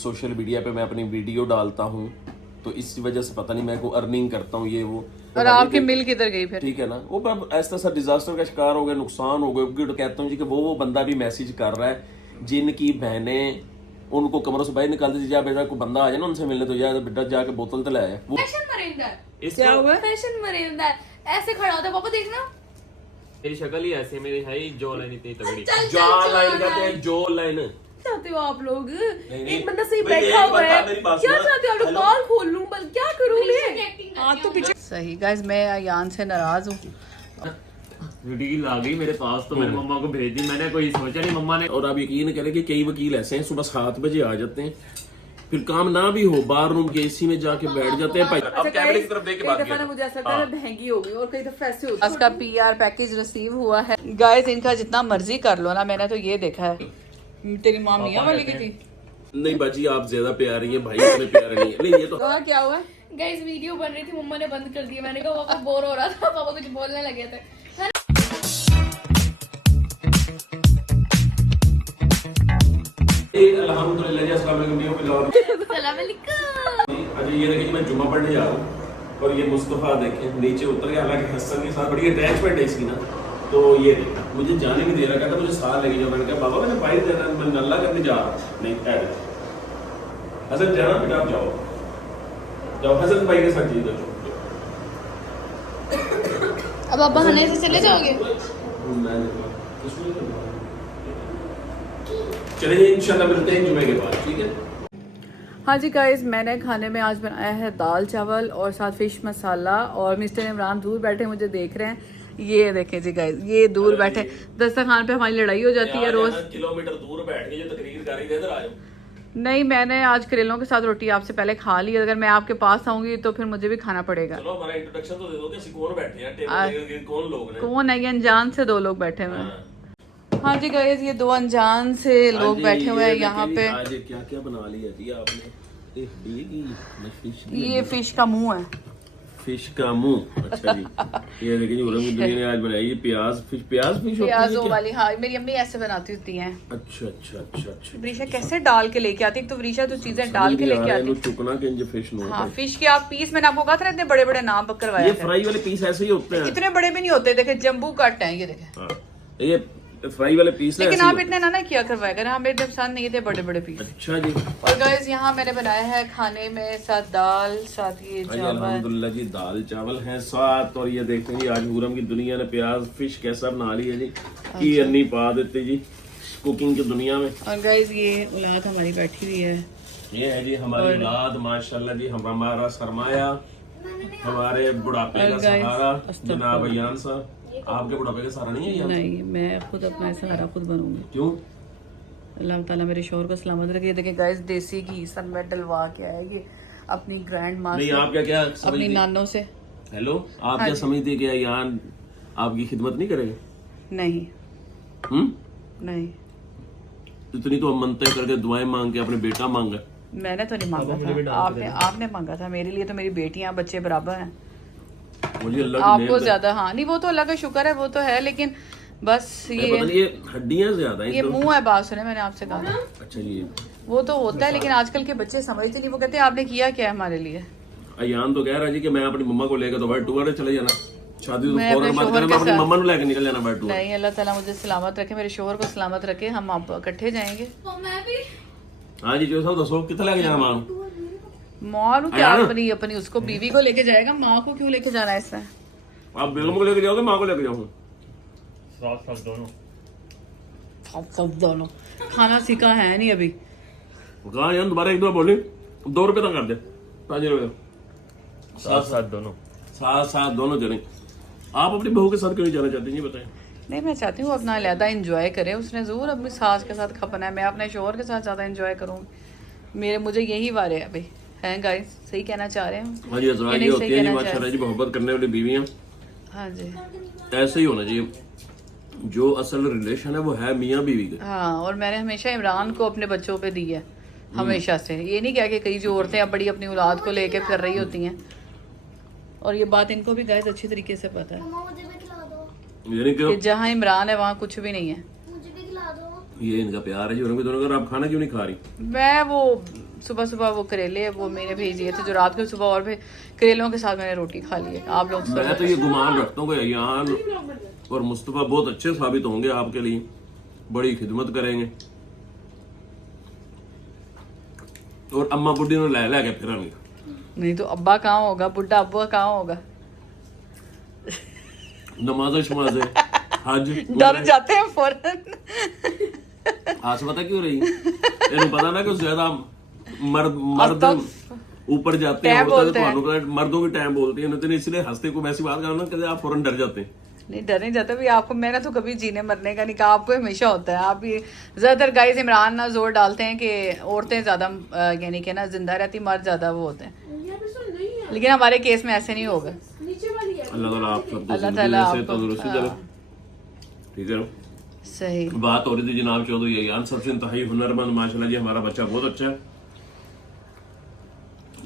Social media पे मैं अपनी वीडियो डालता हूँ तो इस वजह से पता नहीं मैं को अर्निंग करता हूँ ये वो। और आपकी मिल किधर गई फिर? ठीक है ना, वो पर ऐसा सा डिजास्टर का शिकार हो गया, नुकसान हो गया। कहता हूँ जी कि वो बंदा भी मैसेज कर रहा है जिनकी बहनें उनको कमरों से बाहर निकालती थी, जा बेटा कोई बंदा आ जाए ना उनसे मिलने तो जा बेटा जाके बोतल तो लाया। वो फैशन मरेंदा क्या हुआ? फैशन मरेंदा ऐसे खड़ा होता है, पापा देखना मेरी शक्ल ही ऐसी है, मेरी है ही जो लाइन इतनी तगड़ी। जा लाइन कहते हैं, जो लाइन चाहते हो आप लोग? नहीं। एक बंदा सही भाई, बैठा एक हुआ है, बात मेरी बात क्या सुनो। चाहते हो आप लोग? हेलो। कॉल खोल लूं बल क्या करूं मैं? हाँ तो पीछे सही गाइस, मैं अयान से नाराज हूँ। रील आ गई मेरे पास तो मैंने मम्मा को भेज दी। मैंने कोई सोचा नहीं, मम्मा ने। और आप यकीन करें कि कई वकील ऐसे हैं सुबह 7 बजे आ जाते हैं, फिर काम ना भी हो बार रूम के एसी में जाके बैठ जाते हैं। भाई अब कैमरे की तरफ देख के बात दफा ना मुझे ऐसा लगता है मैं महंगी हो गई और कई दफा ऐसे होता है। उसका पीआर पैकेज रिसीव हुआ है गाइस। इनका जितना मर्जी कर लो ना, मैंने तो ये देखा है। तेरी माँ मियाँ वाली की थी। नहीं बाजी आप ज्यादा प्यारी हैं भाई, इतने प्यारे नहीं है। नहीं ये तो क्या हुआ? गाइस वीडियो बन रही थी, मम्मा ने बंद कर दिया। मैंने कहा पापा बोर हो रहा था, पापा कुछ बोलने लगे थे। अल्हम्दुलिल्लाह जी, अस्सलाम वालेकुम जी, बिलाल। सलाम अलैकुम। अजी ये देखिए मैं जुम्मा पढ़ने जा रहा हूँ और ये मुस्तफ़ा देखें नीचे उतर गया, हालांकि हसन के साथ बड़ी अटैचमेंट है इसकी ना, तो ये देखा मुझे जाने नहीं दे रहा, कहता मुझे साथ लेके जाओ। मैंने कहा बाबा मैंने बाइक जाना, मैं नल्ला करने जा रहा हूँ। नहीं ठहर हसन जाना बेटा, आप जाओ जाओ हसन भाई के साथ चीज दो। अब आप बहाने से चले जाओगे? चलिए इंशाल्लाह मिलते हैं जुमे के बाद, ठीक है। हाँ जी गाइस, मैंने खाने में आज बनाया है दाल चावल और साथ फिश मसाला। और मिस्टर इमरान दूर बैठे मुझे देख रहे हैं। ये देखें जी गाइस, ये दूर बैठे दस्तरखान पे हमारी लड़ाई हो जाती है रोज। किलोमीटर दूर बैठ के जो तकरीर कर रही थी, इधर आ जाओ। नहीं, मैंने आज करेलों के साथ रोटी आपसे पहले खा ली। अगर मैं आपके पास आऊंगी तो फिर मुझे भी खाना पड़ेगा। चलो हमारा इंट्रोडक्शन तो दे दो कि कौन बैठे हैं टेबल पे, कौन लोग हैं। कौन है ये? अनजान से 2 लोग बैठे हुए हैं। हाँ जी गाइस, ये 2 अनजान से लोग बैठे हुए हैं यहाँ पे। आज क्या क्या बना लिया जी आपने? ये फिश का मुंह है। फिश का मुंह, अच्छा जी। ये देखिए जी उरम की दुनिया ने आज बनाई है प्याज फिश। प्याज फिश होती है प्याजों क्या? वाली। हाँ, मेरी अम्मी ऐसे बनाती होती हैं। अच्छा अच्छा अच्छा अच्छा। वरीशा कैसे डाल के लेके आती? तो वरीशा तो चीजें डाल के लेके आती। चुकना के इंज फिश नो। हाँ, फिश के आप पीस, मैंने आपको कहा था ना इतने बड़े बड़े नाम करवाया ये थे। फ्राई वाले पीस ऐसे ही होते हैं। इतने बड़े भी नहीं होते, देखे जम्बू कट है ये देखे। हाँ, ये फ्राई वाले पीस है। लेकिन आप इतने ना किया करवाया कर, हमें इतने पसंद नहीं थे बड़े बड़े पीस। अच्छा जी। और गाइस यहाँ मैंने बनाया है खाने में साथ दाल, साथ ये चावल। अल्हम्दुलिल्लाह जी, दाल चावल हैं साथ। और ये देखते हैं जी आज हुरम की दुनिया ने प्याज फिश कैसा बना लिया जी, की अन्नी पा देते जी कुकिंग की दुनिया में। और गाइस ये औलाद हमारी बैठी हुई है। ये है जी हमारी औलाद, माशाल्लाह जी, हमारा सरमाया, हमारे बुढ़ापे का सहारा जनाब अयान साहब। आपके बुढ़ापे का सहारा नहीं है अयान? नहीं, मैं खुद अपना सहारा खुद बनूंगी। क्यों? अल्लाह ताला मेरे शोहर को सलामत रखे। देखिए गाइस, देसी घी सब में डलवा के आया ये अपनी ग्रैंड माँ नहीं से, आप क्या क्या अपनी समझती? नानों से। हेलो, आप क्या समझती कि अयान आपकी खिदमत नहीं करेगा? नहीं नहीं, इतनी तो हम मनते करके दुआएं मांग के अपने बेटा मांगा। मैंने तो नहीं मांगा था, आपने मांगा था। मेरे लिए तो मेरी बेटियां बच्चे बराबर हैं। मुझे अल्लाह की आपको नेमत है। ज्यादा, हाँ नहीं वो तो अल्लाह का शुक्र है, वो तो है। लेकिन बस पता नहीं ये हड्डियां ज्यादा हैं ये तो। मुंह है, बात सुने मैंने आपसे कहा। अच्छा जी। वो तो होता है, लेकिन आजकल के बच्चे समझते नहीं। वो कहते हैं आपने किया क्या है हमारे लिए। अयान तो कह रहा है जी कि मैं अपनी मम्मा को लेकर तो बाहर टूर चले जाना, शादी तो मैं फौरन अपने मत शौहर करना, के मैं अपनी साथ- मम्मा को लेकर निकल जाना बाहर टूर। नहीं, अल्लाह ताला मुझे सलामत रखे, मेरे शोहर को सलामत रखे, हम आप इकट्ठे जाएंगे। मैं भी हाँ जी जो साहब दसो कितना लेके जाना मां? माँ को क्या आया ना? अपनी उसको बीवी को लेके जाएगा, माँ को क्यों लेके जाना है इसमें? आप बेगम को लेकर जाओगे, माँ को लेकर जाओगे? साथ साथ दोनों। सब दोनों खाना सीखा है नहीं अभी। कहा यार दोबारा एक दो बोले 2 रुपए तक कर दे, 5 रुपए साथ साथ दोनों। साथ साथ दोनों चले। आप अपनी बहू के साथ क्यों नहीं जाना चाहते जी बताएं? नहीं, मैं चाहती हूँ अपना अलहदा एंजॉय करे। उसने जरूर अपनी सास के साथ खपना है, मैं अपने शोहर के साथ ज्यादा एंजॉय करूँगी। मुझे यही वारे है अभी। हैं गाइस, सही कहना चाह रहे हैं? हाँ जी अजरा ये होती है जी माशाल्लाह जी, मोहब्बत करने वाली बीवियां। हाँ जी, ऐसे ही होना चाहिए। जो असल रिलेशन है वो है मियाँ बीवी का। हाँ। और मैंने हमेशा इमरान को अपने बच्चों पे दी है, हमेशा से। ये नहीं क्या कि कई जो औरतें अब बड़ी अपनी औलाद को लेके कर रही होती हैं। और ये बात इनको भी गाइस अच्छी तरीके से पता है मुझे भी खिला दो, यानी कि कि जहाँ इमरान है वहाँ कुछ भी नहीं है। मुझे भी खिला दो। ये इनका प्यार है जी। उनके दोनों। अगर आप खाना क्यों नहीं खा रही? मैं वो सुबह सुबह वो करेले वो मैंने भेज दिए थे जो रात को सुबह, और फिर करेलों के साथ मैंने रोटी खा ली है। आप लोग मैं तो ये गुमान रखता हूँ कि अयान और मुस्तफा बहुत अच्छे साबित होंगे आपके लिए, बड़ी खिदमत करेंगे और अम्मा बुढ़ी ने लै लै के फिर नहीं तो अब्बा कहाँ होगा, बुढ़ा अब्बा कहाँ होगा, नमाज़ शमाज़े हज डर जाते हैं फौरन। आज पता क्यों रही इन्हें पता ना कि ज्यादा मर्द ऊपर जाते हैं औरतें मर्दों की टाइम बोलती है, तो इसलिए हंसते को वैसी बात करना कि आप फौरन डर जाते हैं। नहीं डर नहीं जाता भी आपको, मैंने तो कभी जीने मरने का नहीं कहा, आपको हमेशा होता है। आप ये ज्यादातर गाइस इमरान ना जोर डालते हैं कि औरतें ज्यादा यानी कि ना जिंदा रहती, मर्द ज्यादा वो होते हैं, लेकिन हमारे केस में ऐसे नहीं होगा। अल्लाह ताला आप सबको अल्लाह ताला जिंदगी से तंदुरुस्ती दे। ठीक है, सही बात हो रही थी जनाब चौधरी अयान सबसे इंतहाई हुनरमंद माशाल्लाह जी, हमारा बच्चा बहुत अच्छा है।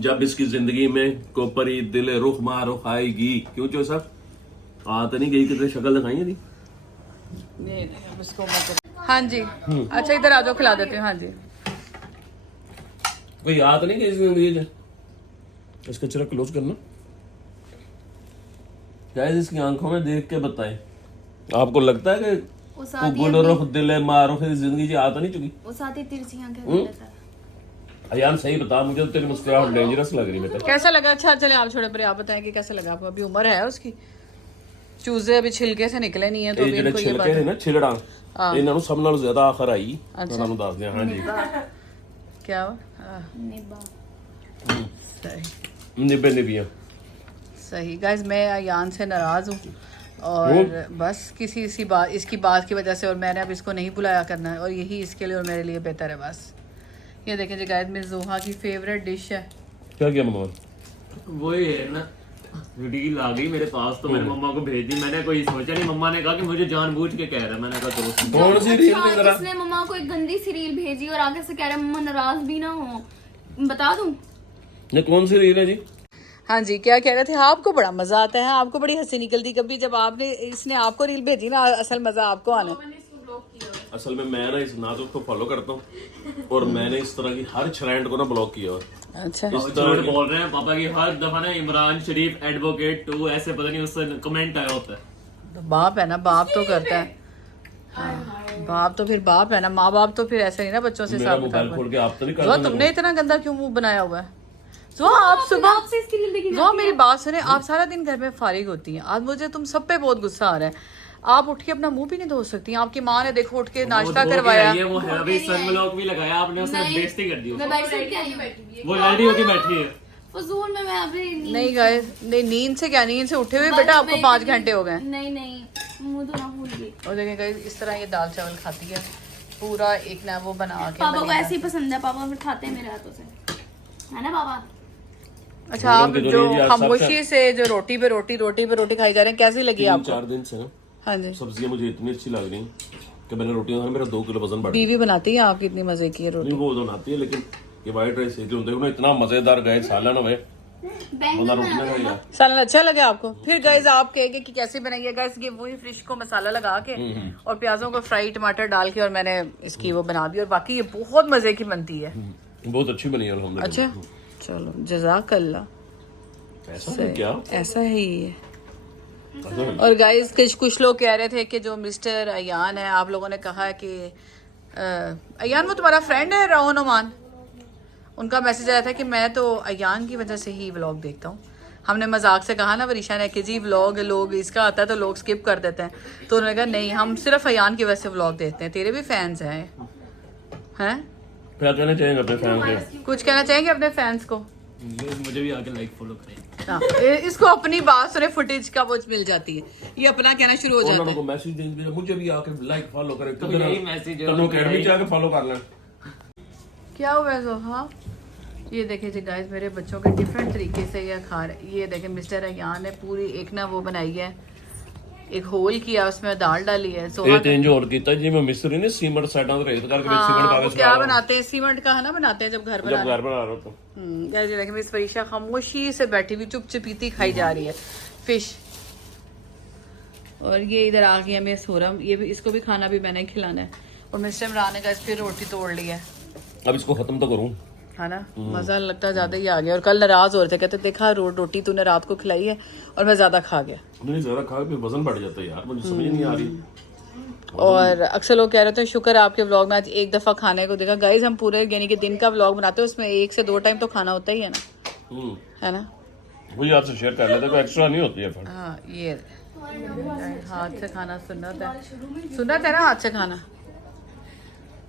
जब इसकी जिंदगी में कोपरी दिल रुख मारुख आएगी, क्यों चो साहब आ तो नहीं गई, कितने शक्ल दिखाई है नहीं उसको हाँ जी अच्छा इधर आ जाओ, खिला देती हूँ। हाँ जी कोई आ तो नहीं गई जिंदगी, इसका चेहरा क्लोज करना गाइस, इसकी आंखों में देख के बताएं आपको लगता है कि को गुल रुख दिल मारुख जिंदगी जी आ तो नहीं चुकी? वो साथ ही तिरछी आंखें कर लेता है। अयान सही बता, मुझे तो तेरी मुस्कुराहट डेंजरस लग रही है। कैसा लगा? अच्छा चले आप छोड़े पर आप बताएं कि कैसा लगा आपको। अभी उम्र है उसकी, चूजे अभी छिलके से निकले नहीं है, तो अभी इनको ये बात है ना छिलड़ा ਇਹਨਾਂ ਨੂੰ ਸਭ ਨਾਲੋਂ ਜ਼ਿਆਦਾ ਆਖਰ ਆਈ ਤੁਹਾਨੂੰ ਦੱਸ ਦਿਆਂ। ਹਾਂਜੀ क्या निभा सही निबे निबिया सही गाइस, मैं अयान से नाराज हूँ और बस इसकी बात की वजह से, और मैंने अब इसको नहीं बुलाया करना है, और यही इसके लिए और मेरे लिए बेहतर है। बस ये देखें जी गाइस, मिस जोहा की फेवरेट डिश है। क्या किया मनोहर? वही है ना, रील आ गई मेरे पास तो मैंने मम्मा को भेज दी। मैंने कोई सोचा नहीं, मम्मा ने कहा कि मुझे जानबूझ के कह रहा है। मैंने कहा दोस्त कौन सी रील थी जरा? इसने मम्मा को एक गंदी सी रील भेजी और आगे से कह रहा है मम्मा नाराज भी ना हो, बता दूं? ये कौन सी रील है जी? हाँ जी क्या कह रहे थे? आपको बड़ा मजा आता है, आपको बड़ी हंसी निकलती कभी जब आपने इसने आपको रील भेजी ना, असल मजा आपको आना। असल में मैं ना इस नाजुक को फॉलो करता हूँ और मैंने इस तरह की हर छरैंड को ना ब्लॉक किया। और अच्छा झूठ बोल रहे हैं पापा की, हर दफा ना इमरान शरीफ एडवोकेट 2 ऐसे पता नहीं उससे कमेंट आया होता है। तो बाप है ना, बाप तो करता है। बाप तो फिर बाप है ना, माँ बाप तो फिर ऐसे नहीं ना बच्चों से मेरा मोबाइल खोल के आप तो नहीं जो करते? तुमने इतना गंदा क्यों मुंह बनाया हुआ है? जो आप सुबह से इसकी रील देखी जो मेरी बात सुने, आप सारा दिन घर में फारिग होती हैं, आज मुझे तुम सब पे बहुत गुस्सा आ रहा है। आप उठ के अपना मुंह भी नहीं धो सकती? आपकी माँ ने देखो उठ के नाश्ता करवाया, ये वो है अभी सनब्लॉक भी लगाया आपने, उसने बेइज्जती कर दी। मैं बैठ के आई हूं, वो रेडी होके बैठी है फजूल में मैं अभी नहीं गए नहीं, नींद से क्या, नींद से उठे हुए बेटा आपको 5 घंटे हो गए। नहीं मुंह धोना भूल गई। और देखें गाइस इस तरह ये दाल चावल खाती है पूरा एक ना वो बना के। पापा को ऐसे ही पसंद है, पापा फिर खाते हैं मेरे हाथों से, है ना पापा? अच्छा आप जो खामोशी से जो रोटी पे रोटी खाई जा रहे हैं, कैसी लगी आपको? 4 दिन से ना हाँ जी सब्जियां मुझे इतनी अच्छी लग रही कि मैंने रोटियां खाने मेरा 2 किलो वजन बढ़ गया। बीवी बनाती है आपकी, इतनी मजे की है रोटी। नहीं वो तो बनाती है, लेकिन ये वाइट राइस है जो देखो इतना मजेदार गए सालन हुए वाला रोटी ना खाई। सालन अच्छा लगे आपको? फिर गाइस आप कहेंगे कि कैसे बनाई है गाइस, ये वही फिश को मसाला लगा के और प्याजों को फ्राई टमाटर डाल के और मैंने इसकी वो बना दी, और बाकी ये बहुत मजे की बनती है। बहुत अच्छी बनी है अल्हम्दुलिल्लाह। अच्छा चलो जज़ाकल्लाह। ऐसा है क्या? ऐसा है ही है। और गाइस कुछ लोग कह रहे थे कि जो मिस्टर अयान है, आप लोगों ने कहा कि अयान वो तुम्हारा फ्रेंड है राहुल ओमान, उनका मैसेज आया था कि मैं तो अयान की वजह से ही व्लॉग देखता हूँ। हमने मजाक से कहा ना वरीशा ने कि जी व्लॉग लोग इसका आता है तो लोग स्किप कर देते हैं, तो उन्होंने कहा नहीं हम सिर्फ अयान की वजह से व्लॉग देखते हैं, तेरे भी फैंस हैं। क्या कहना चाहेंगे अपने फैंस को? कुछ कहना चाहेंगे अपने फैंस को? मुझे भी आके लाइक फॉलो करें। हाँ, इसको अपनी बात सुने फुटेज का वो मिल जाती है, ये अपना कहना शुरू हो जाता है। उनको मैसेज देंगे मुझे भी आके लाइक फॉलो करें, तो यही मैसेज है, तनु एकेडमी जाके फॉलो कर लें। क्या हुआ है हाँ ये देखे जी गाइस, मेरे बच्चों के डिफरेंट तरीके से ये खा रहे। ये देखे मिस्टर अयान ने पूरी एक ना वो बनाई है, एक होल किया उसमें दाल डाली है। ये चेंज और कीता जी मैं मिस्त्री ने सीमेंट साइडां ते रेत करके सीमेंट वो क्या बनाते हैं, सीमेंट का है ना बनाते हैं जब घर बना रहा तो। गाइस ये देखे मिस फरीशा खामोशी से बैठी हुई चुपचुपीती खाई जा रही है फिश। और ये इधर आ गया मैं सोरम, ये भी इसको भी खाना भी मैंने खिलाना है। और मिस्टर इमरान ने गाइस फिर रोटी तोड़ ली है। अब इसको खत्म तो करूं। है ना, मजा लगता ज्यादा ही आ गया। और कल नाराज हो रहे थे, कहते देखा रोटी तूने रात को खिलाई है और मैं ज्यादा खा गया। नहीं ज्यादा खा के वजन बढ़ जाता है यार, मुझे समझ नहीं आ रही। और अक्सर लोग कह रहे थे शुक्र आपके व्लॉग में आज एक दफा खाने को देखा। गाइस हम पूरे यानी कि दिन का व्लॉग बनाते हैं, उसमें 1 से 2 टाइम तो खाना होता ही है ना, है ना। वही आपसे शेयर कर लेते, कोई एक्स्ट्रा नहीं होती है फिर। हाँ ये हाथ से खाना सुन्नत है ना, हाथ से खाना।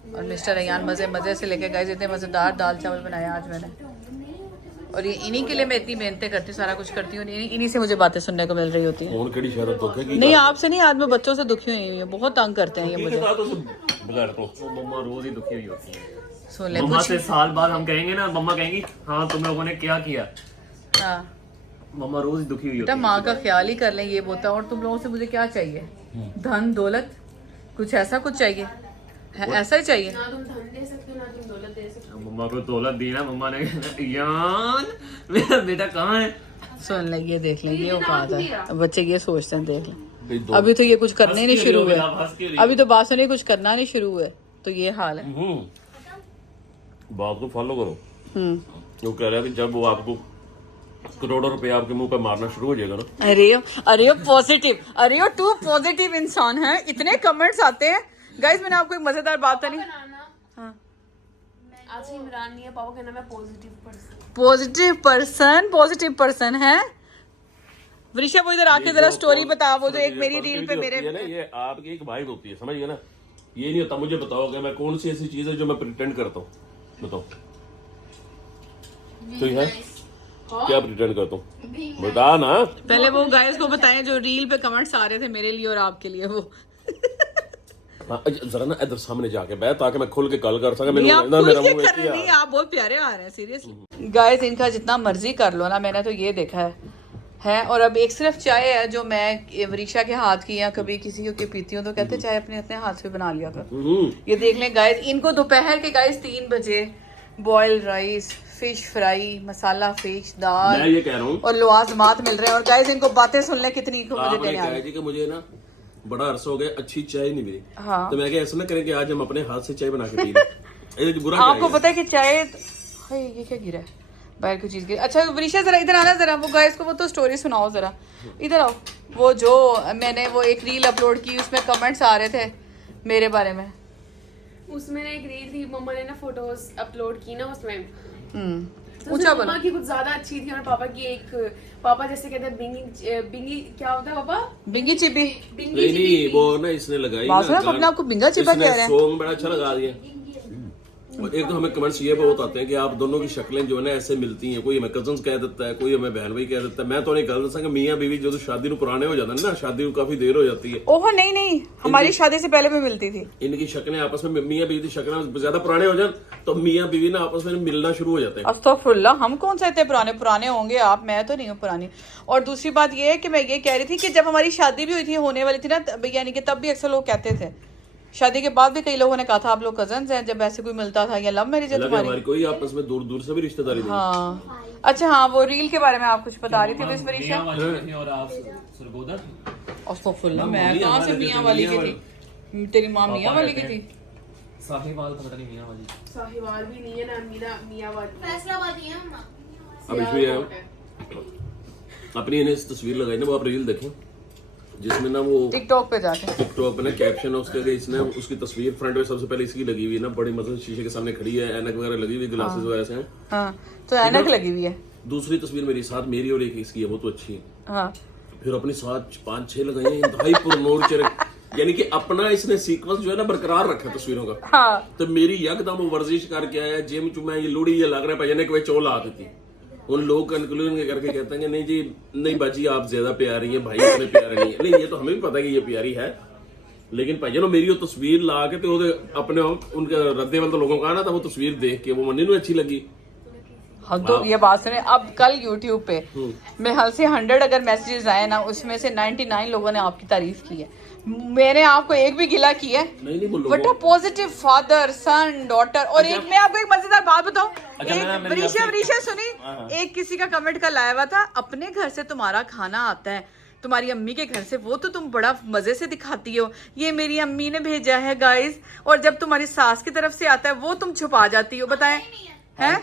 और मिस्टर अयान मजे से लेके गए, इतने मजेदार दाल चावल बनाया आज मैंने। और ये इन्हीं के लिए मैं इतनी मेहनतें करती हूँ, सारा कुछ करती हूँ, इन्हीं से मुझे बातें सुनने को मिल रही होती हैं। और कड़ी शरत तो है कि नहीं आपसे नहीं, आज मैं बच्चों से दुखी हुई हूँ, बहुत तंग करते हैं ये मुझे। बगैर तो वो मम्मा रोज ही दुखी हुई होती है। सुन ले मम्मा कुछ। से साल बाद हम कहेंगे ना, मम्मा कहेंगी हाँ तुम लोगों ने क्या किया। हाँ मम्मा रोज ही दुखी हुई बेटा होती माँ का ख्याल ही कर लें, ये बोलता है। और तुम लोगों से मुझे क्या चाहिए, धन दौलत, कुछ ऐसा कुछ चाहिए है, ऐसा ही चाहिए। ना तुम धन दे सकते हो ना तुम दौलत दे सकते हो। मम्मा को दौलत दी ना, मम्मा ने यान मेरा बेटा कहाँ है। सुन ले ये देख लें, ये औकात है। बच्चे ये सोचते हैं, देख लें दो। अभी तो ये कुछ करने ही नहीं शुरू हुए, हंस क्यों रही अभी तो बात सुनिए, कुछ करना नहीं शुरू हुए, तो ये हाल है। बात को फॉलो करो। वो कह रहा है कि जब वो आपको करोड़ों रुपए आपके मुंह पे मारना शुरू हो जाएगा ना। अरे पॉजिटिव, अरे यो टू पॉजिटिव इंसान है, इतने कमेंट्स आते हैं। गाइस मैंने आपको एक मजेदार बात बतानी। हाँ आज इमरान नहीं है, पापा का नाम है पॉजिटिव पर्सन है। वृषा वो इधर आके जरा स्टोरी बता, वो जो एक मेरी रील पे मेरे ना, ये आपकी एक वाइब होती है, समझ गए ना। ये नहीं होता मुझे बताओ कि मैं कौन सी ऐसी चीज है जो मैं प्रिटेंड करता हूँ, बताओ तो है क्या प्रिटेंड करता हूँ, बता ना। पहले वो गाइस को बताएं जो रील पे कमेंट्स आ रहे थे मेरे लिए और आपके लिए। वो हाँ, जरा ना इधर सामने जाके बैठ ताकि मैं खुल के कॉल कर सका। नहीं, आप खुल के कर रहे नहीं, आप बहुत प्यारे आ रहे हैं सीरियसली। गाइस इनका जितना मर्जी कर लो ना, मैंने तो ये देखा है। और अब एक सिर्फ चाय है जो मैं वृषा के हाथ की या कभी किसी के पीती हूँ तो कहते चाय अपने हाथ से बना लिया कर। ये देख लें गाइस, इनको दोपहर के गाइस 3 बजे बॉइल्ड राइस, फिश फ्राई, मसाला फिश, दाल, मैं ये कह रहा हूँ और लवाजमात मिल रहे हैं। और गाइस इनको बातें सुन ले कितनी मुझे देने आ रही है। मुझे ना बड़ा अरसा हो गया अच्छी चाय नहीं मिली। हाँ। तो मैं क्या ऐसा ना करें कि आज हम अपने हाथ से चाय बना के पी लें। बुरा आपको पता है कि चाय हाय ये क्या गिरा है, बाहर की चीज गिरी। अच्छा वृषा जरा इधर आना, जरा वो गाइस को वो तो स्टोरी सुनाओ जरा, इधर आओ। वो जो मैंने वो एक रील अपलोड की, उसमें कमेंट्स आ रहे थे मेरे बारे में। उसमें ना एक रील थी, मम्मा ने ना फोटोज अपलोड की ना उसमें, तो ऊंचा मम्मा बोलो। की कुछ ज्यादा अच्छी थी और पापा की एक, पापा जैसे कहते हैं बिंगी क्या होता है पापा, बिंगी चिबी। बिंगी नहीं वो ना इसने लगाई बात सुनो, अपने आप को बिंगा चिबा कह रहे हैं। सॉन्ग बड़ा अच्छा लगा दिया। और एक तो हमें कमेंट्स ये बहुत आते हैं कि आप दोनों की शक्लें जो है ना ऐसे मिलती हैं, कोई हमें कजन्स कह देता है, कोई हमें बहन भाई कह देता है। मैं तो नहीं कह सकता मियाँ बीवी जो तो शादी को पुराने हो जाते हैं ना, शादी को काफी देर हो जाती है। ओहो नहीं, हमारी शादी से पहले भी मिलती थी। इनकी शक्लें आपस में, मियाँ बीवी की शक्लें ज्यादा पुराने हो जाए तो मियाँ बीवी ना आपस में मिलना शुरू हो जाते हैं। अस्तगफुरुल्लाह, हम कौन सा इतने पुराने होंगे आप, मैं तो नहीं हूँ पुरानी। और दूसरी बात ये है कि मैं ये कह रही थी कि जब हमारी शादी भी हुई थी, होने वाली थी ना, यानी कि तब भी अक्सर लोग कहते थे, शादी के बाद भी कई लोगों ने कहा था आप लोग कजन्स हैं, जब ऐसे कोई मिलता था, या लव मैरिज है तुम्हारी। हमारी कोई आपस में दूर से भी रिश्तेदारी नहीं। हाँ अच्छा, हाँ वो रील के बारे में आप कुछ बता रही थी मिस वरीशा। और आप सरगोदा अस्तगफुरुल्लाह, मैं कहाँ से मियाँ वाली की थी, तेरी माँ मियाँ वाली की थी। साहिवाल पता नहीं मियाँ वाली, साहिवाल भी नहीं है ना, मियाँ वाली फैसलाबादी है मम्मा। अब इसमें अपनी इन्हें तस्वीर लगाई ना, वो आप रील देखें जिसमें ना वो टिकटॉक पे जाके, टिकटॉक पे ना कैप्शन है उसके, इसने उसकी तस्वीर फ्रंट में सबसे पहले इसकी लगी हुई है ना, बड़ी मतलब शीशे के सामने खड़ी है, ऐनक वगैरह लगी हुई, ग्लासेस वगैरह से हैं। हाँ तो ऐनक लगी हुई है। दूसरी तस्वीर मेरी साथ मेरी और एक इसकी है, वो तो अच्छी है। हाँ फिर अपनी साथ 5-6 लगाई हैं, इंतहाई पुरनूर चेहरे, यानी कि अपना इसने सीक्वेंस जो है ना बरकरार रखा है तस्वीरों का। हाँ तो मेरी यकदम वो वर्जिश करके आया, जिम चुमा ये लूड़ी ये लग रहा है भजने के चोला आती थी। उन लोग कंक्लूजन करके कहते हैं कि नहीं जी नहीं बाजी आप ज्यादा प्यारी है, भाई इतने प्यारे नहीं है। नहीं ये तो हमें भी पता है कि ये प्यारी है, लेकिन भाईजान मेरी वो तस्वीर ला के तो अपने उनके रद्देवल तो लोगों का ना था, वो तस्वीर देख के वो मन्नी को अच्छी लगी। हाँ तो ये बात सुने, अब कल YouTube पे मेरे से 100 अगर मैसेजेस आए ना, उसमें से 99 लोगों ने आपकी तारीफ की है, मैंने आपको एक भी गिला किया है। नहीं बोलो what a positive father son daughter. और एक मैं आपको एक मजेदार बात बताऊं, एक वृषा सुनी, एक किसी का कमेंट कल आया हुआ था, अपने घर से तुम्हारा खाना आता है, तुम्हारी अम्मी के घर से वो तो तुम बड़ा मजे से दिखाती हो, ये मेरी अम्मी ने भेजा है गाइस, और जब तुम्हारी सास की तरफ से आता है वो तुम छुपा जाती हो, बताएं हैं।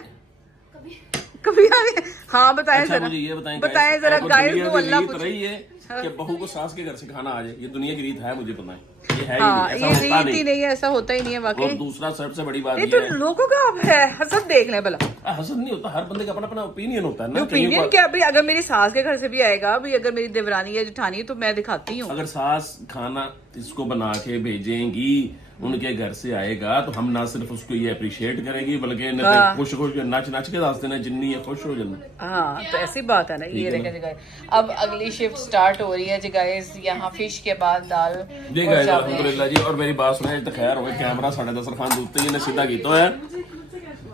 हाँ बताएं अच्छा जरा, मुझे ये बताएं बताएं जरा गाइस को अल्लाह रीत पूछ। रही है कि बहू को सास के घर से खाना आ जाए, ये दुनिया की रीत है, मुझे पता है ये है ही हाँ नहीं, ये ऐसा होता रीत ही नहीं है, ऐसा होता ही नहीं है और वाकई। दूसरा सबसे बड़ी बात नहीं ये तो है, लोगों का अब है हसद देख लें भला। हसद नहीं होता, हर बंदे का अपना अपना ओपिनियन होता है ना। ओपिनियन क्या भाई, अगर मेरी सास के घर से भी आएगा भाई, अगर मेरी देवरानी या जेठानी है तो मैं दिखाती हूँ। अगर सास खाना इसको बना के भेजेंगी, उनके घर से आएगा, तो हम ना सिर्फ उसको ये अप्रिशिएट करेंगे बल्कि खुश खुश नच नच के दस देना जिन्नी है खुश हो जाना। हाँ तो ऐसी बात है ना। ये देखें जी गाइस, अब अगली शिफ्ट स्टार्ट हो रही है जी गाइस, यहाँ फिश के बाद दाल जी और गाइस चावल। अल्हम्दुलिल्लाह जी, और मेरी बात सुने तो खैर हो गया, कैमरा साढ़े दस्तरखान दूते ही ने सीधा किया है।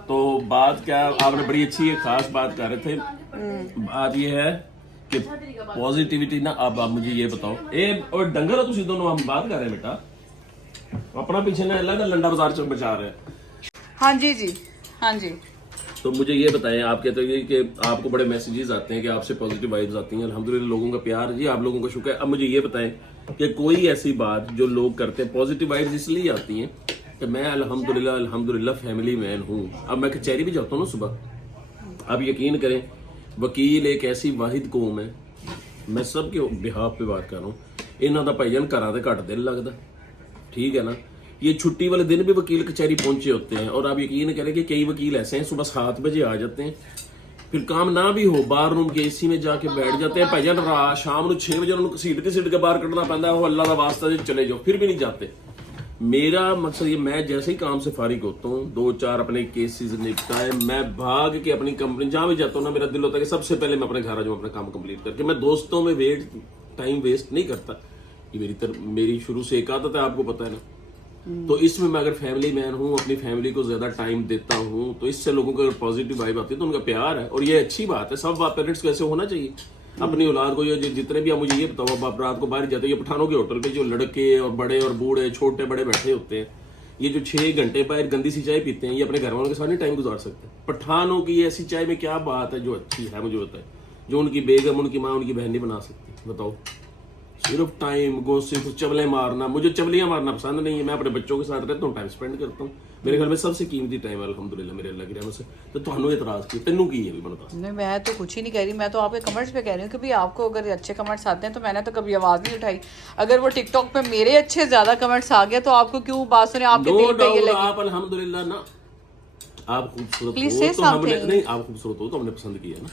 तो बात क्या, आपने बड़ी अच्छी एक खास बात कर रहे थे, बात ये है कि पॉजिटिविटी ना। अब आप मुझे ये बताओ, ए और डंगर हो तुम दोनों, हम बात कर रहे हैं बेटा, अपना पीछे ना अलग लंडा बाजार से बचा रहे हैं। हाँ जी जी, हाँ जी। तो मुझे ये बताएं, आप कहते हैं कि आपको बड़े मैसेजेस आते हैं कि आपसे पॉजिटिव वाइब्स आती हैं, अल्हम्दुलिल्लाह लोगों का प्यार जी, आप लोगों का शुक्र है। अब मुझे ये बताएं कि कोई ऐसी बात जो लोग करते हैं, पॉजिटिव वाइब्स इसलिए आती हैं कि मैं अल्हम्दुलिल्लाह फैमिली मैन हूँ। अब मैं कचहरी भी जाता हूँ ना सुबह, आप यकीन करें, वकील एक ऐसी वाहिद कौम है, मैं सबके बिहाफ पे बात कर रहा हूँ, इन्हों का भाईजान घरां ते घट दिल लगता, ठीक है ना। ये छुट्टी वाले दिन भी वकील कचहरी पहुंचे होते हैं, और आप यकीन करें कि कई वकील ऐसे हैं सुबह 7 बजे आ जाते हैं, फिर काम ना भी हो बाहर रूम के एसी में जाके बैठ जाते हैं, भाईजान शाम को 6 बजे उन्होंने घसीट के बाहर कटना पैंदा है, वो अल्लाह का वास्ता जी चले जाओ, फिर भी नहीं जाते। मेरा मकसद ये, मैं जैसे ही काम से फारिग होता हूँ, 2-4 अपने केसेस निपटाए, मैं भाग के अपनी कंपनी जहाँ भी जाता हूँ ना, मेरा दिल होता है कि सबसे पहले मैं अपने घर आ जाऊँ अपना काम कंप्लीट करके। मैं दोस्तों में टाइम वेस्ट नहीं करता, ये मेरी शुरू से एक आदत है, आपको पता है ना। तो इसमें मैं अगर फैमिली मैन हूँ, अपनी फैमिली को ज्यादा टाइम देता हूँ, तो इससे लोगों को अगर पॉजिटिव वाइब आती है तो उनका प्यार है, और ये अच्छी बात है। सब पेरेंट्स को ऐसे होना चाहिए अपनी औलाद को। ये जितने भी, आप मुझे ये बताओ, अब आप रात को बाहर जाते हो, ये पठानों के होटल पे जो लड़के और बड़े और बूढ़े छोटे बड़े बैठे होते हैं, ये जो 6 घंटे बाहर गंदी सी चाय पीते हैं, ये अपने घर वालों के साथ नहीं टाइम गुजार सकते। पठानों की ऐसी चाय में क्या बात है जो अच्छी है, मुझे होता है, जो उनकी बेगम, उनकी माँ, उनकी बहन नहीं बना सकती। बताओ, सिर्फ टाइम गोसिप चवले मारना, मुझे चवलियां मारना पसंद नहीं है। मैं अपने बच्चों के साथ रहता हूँ, टाइम स्पेंड करता हूँ, मेरे घर में सबसे कीमती टाइम है अल्हम्दुलिल्लाह मेरे अल्लाह की रहमत से। तो ਤੁਹਾਨੂੰ ਇਤਰਾਜ਼ की तेनू की है भी बनता? नहीं मैं तो कुछ ही नहीं कह रही, मैं तो आपके कमेंट्स पे कह रही हूँ कि भाई आपको अगर अच्छे कमेंट्स आते हैं तो मैंने तो कभी आवाज नहीं उठाई। अगर वो टिकटॉक पे मेरे अच्छे ज्यादा कमेंट्स आ गए तो आपको क्यों बात सुने, आपके दिल पे ये लगी। आप अल्हम्दुलिल्लाह ना, आप खूबसूरत Please हो say तो हमने something. नहीं, आप खूबसूरत हो तो हमने पसंद किया ना।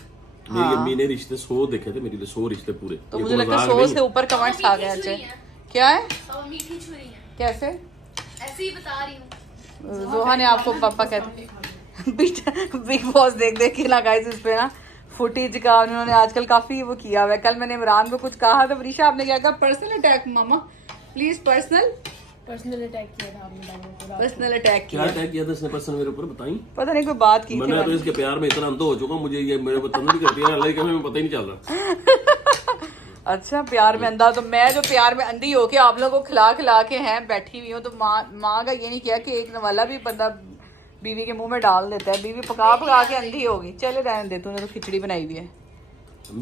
मेरी अम्मी ने रिश्ते 100 देखे थे, मेरे लिए 100 रिश्ते पूरे। तो ये मुझे कोई लगता है मजाक 100 नहीं से ऊपर कमेंट्स आ गए अच्छे। क्या है, अब मीठी छुरी है, कैसे? ऐसे ही बता रही हूँ। जोहा ने आपको पापा कहते बिग बॉस देख देख के ना गाइस, इस पे ना फुटेज का उन्होंने आजकल काफी वो किया हुआ है। कल मैंने इमरान को कुछ कहा तो वरीशा आपने क्या कहा, personal attack mama please, personal attack किया था आपने डायमंड को। पर्सनल अटैक क्या किया। अटैक किया था इसने पर्सन मेरे ऊपर, बताई? पता नहीं कोई बात की थी मैं तो इसके प्यार में इतना अंधा हो चुका हूँ, मुझे ये मेरे को तंग नहीं करती है, अल्लाह की कसम, मुझे पता ही नहीं चलता। अच्छा प्यार में अंधा, तो मैं जो प्यार में अंधी होके आप लोगों को खिला खिला के हैं बैठी हुई हूँ, तो माँ का ये नहीं किया कि एक नवाला भी बंदा बीवी के मुंह में डाल देता है। बीवी पका पका के अंधी होगी, चले रहने दे, तूने तो खिचड़ी बनाई हुई है।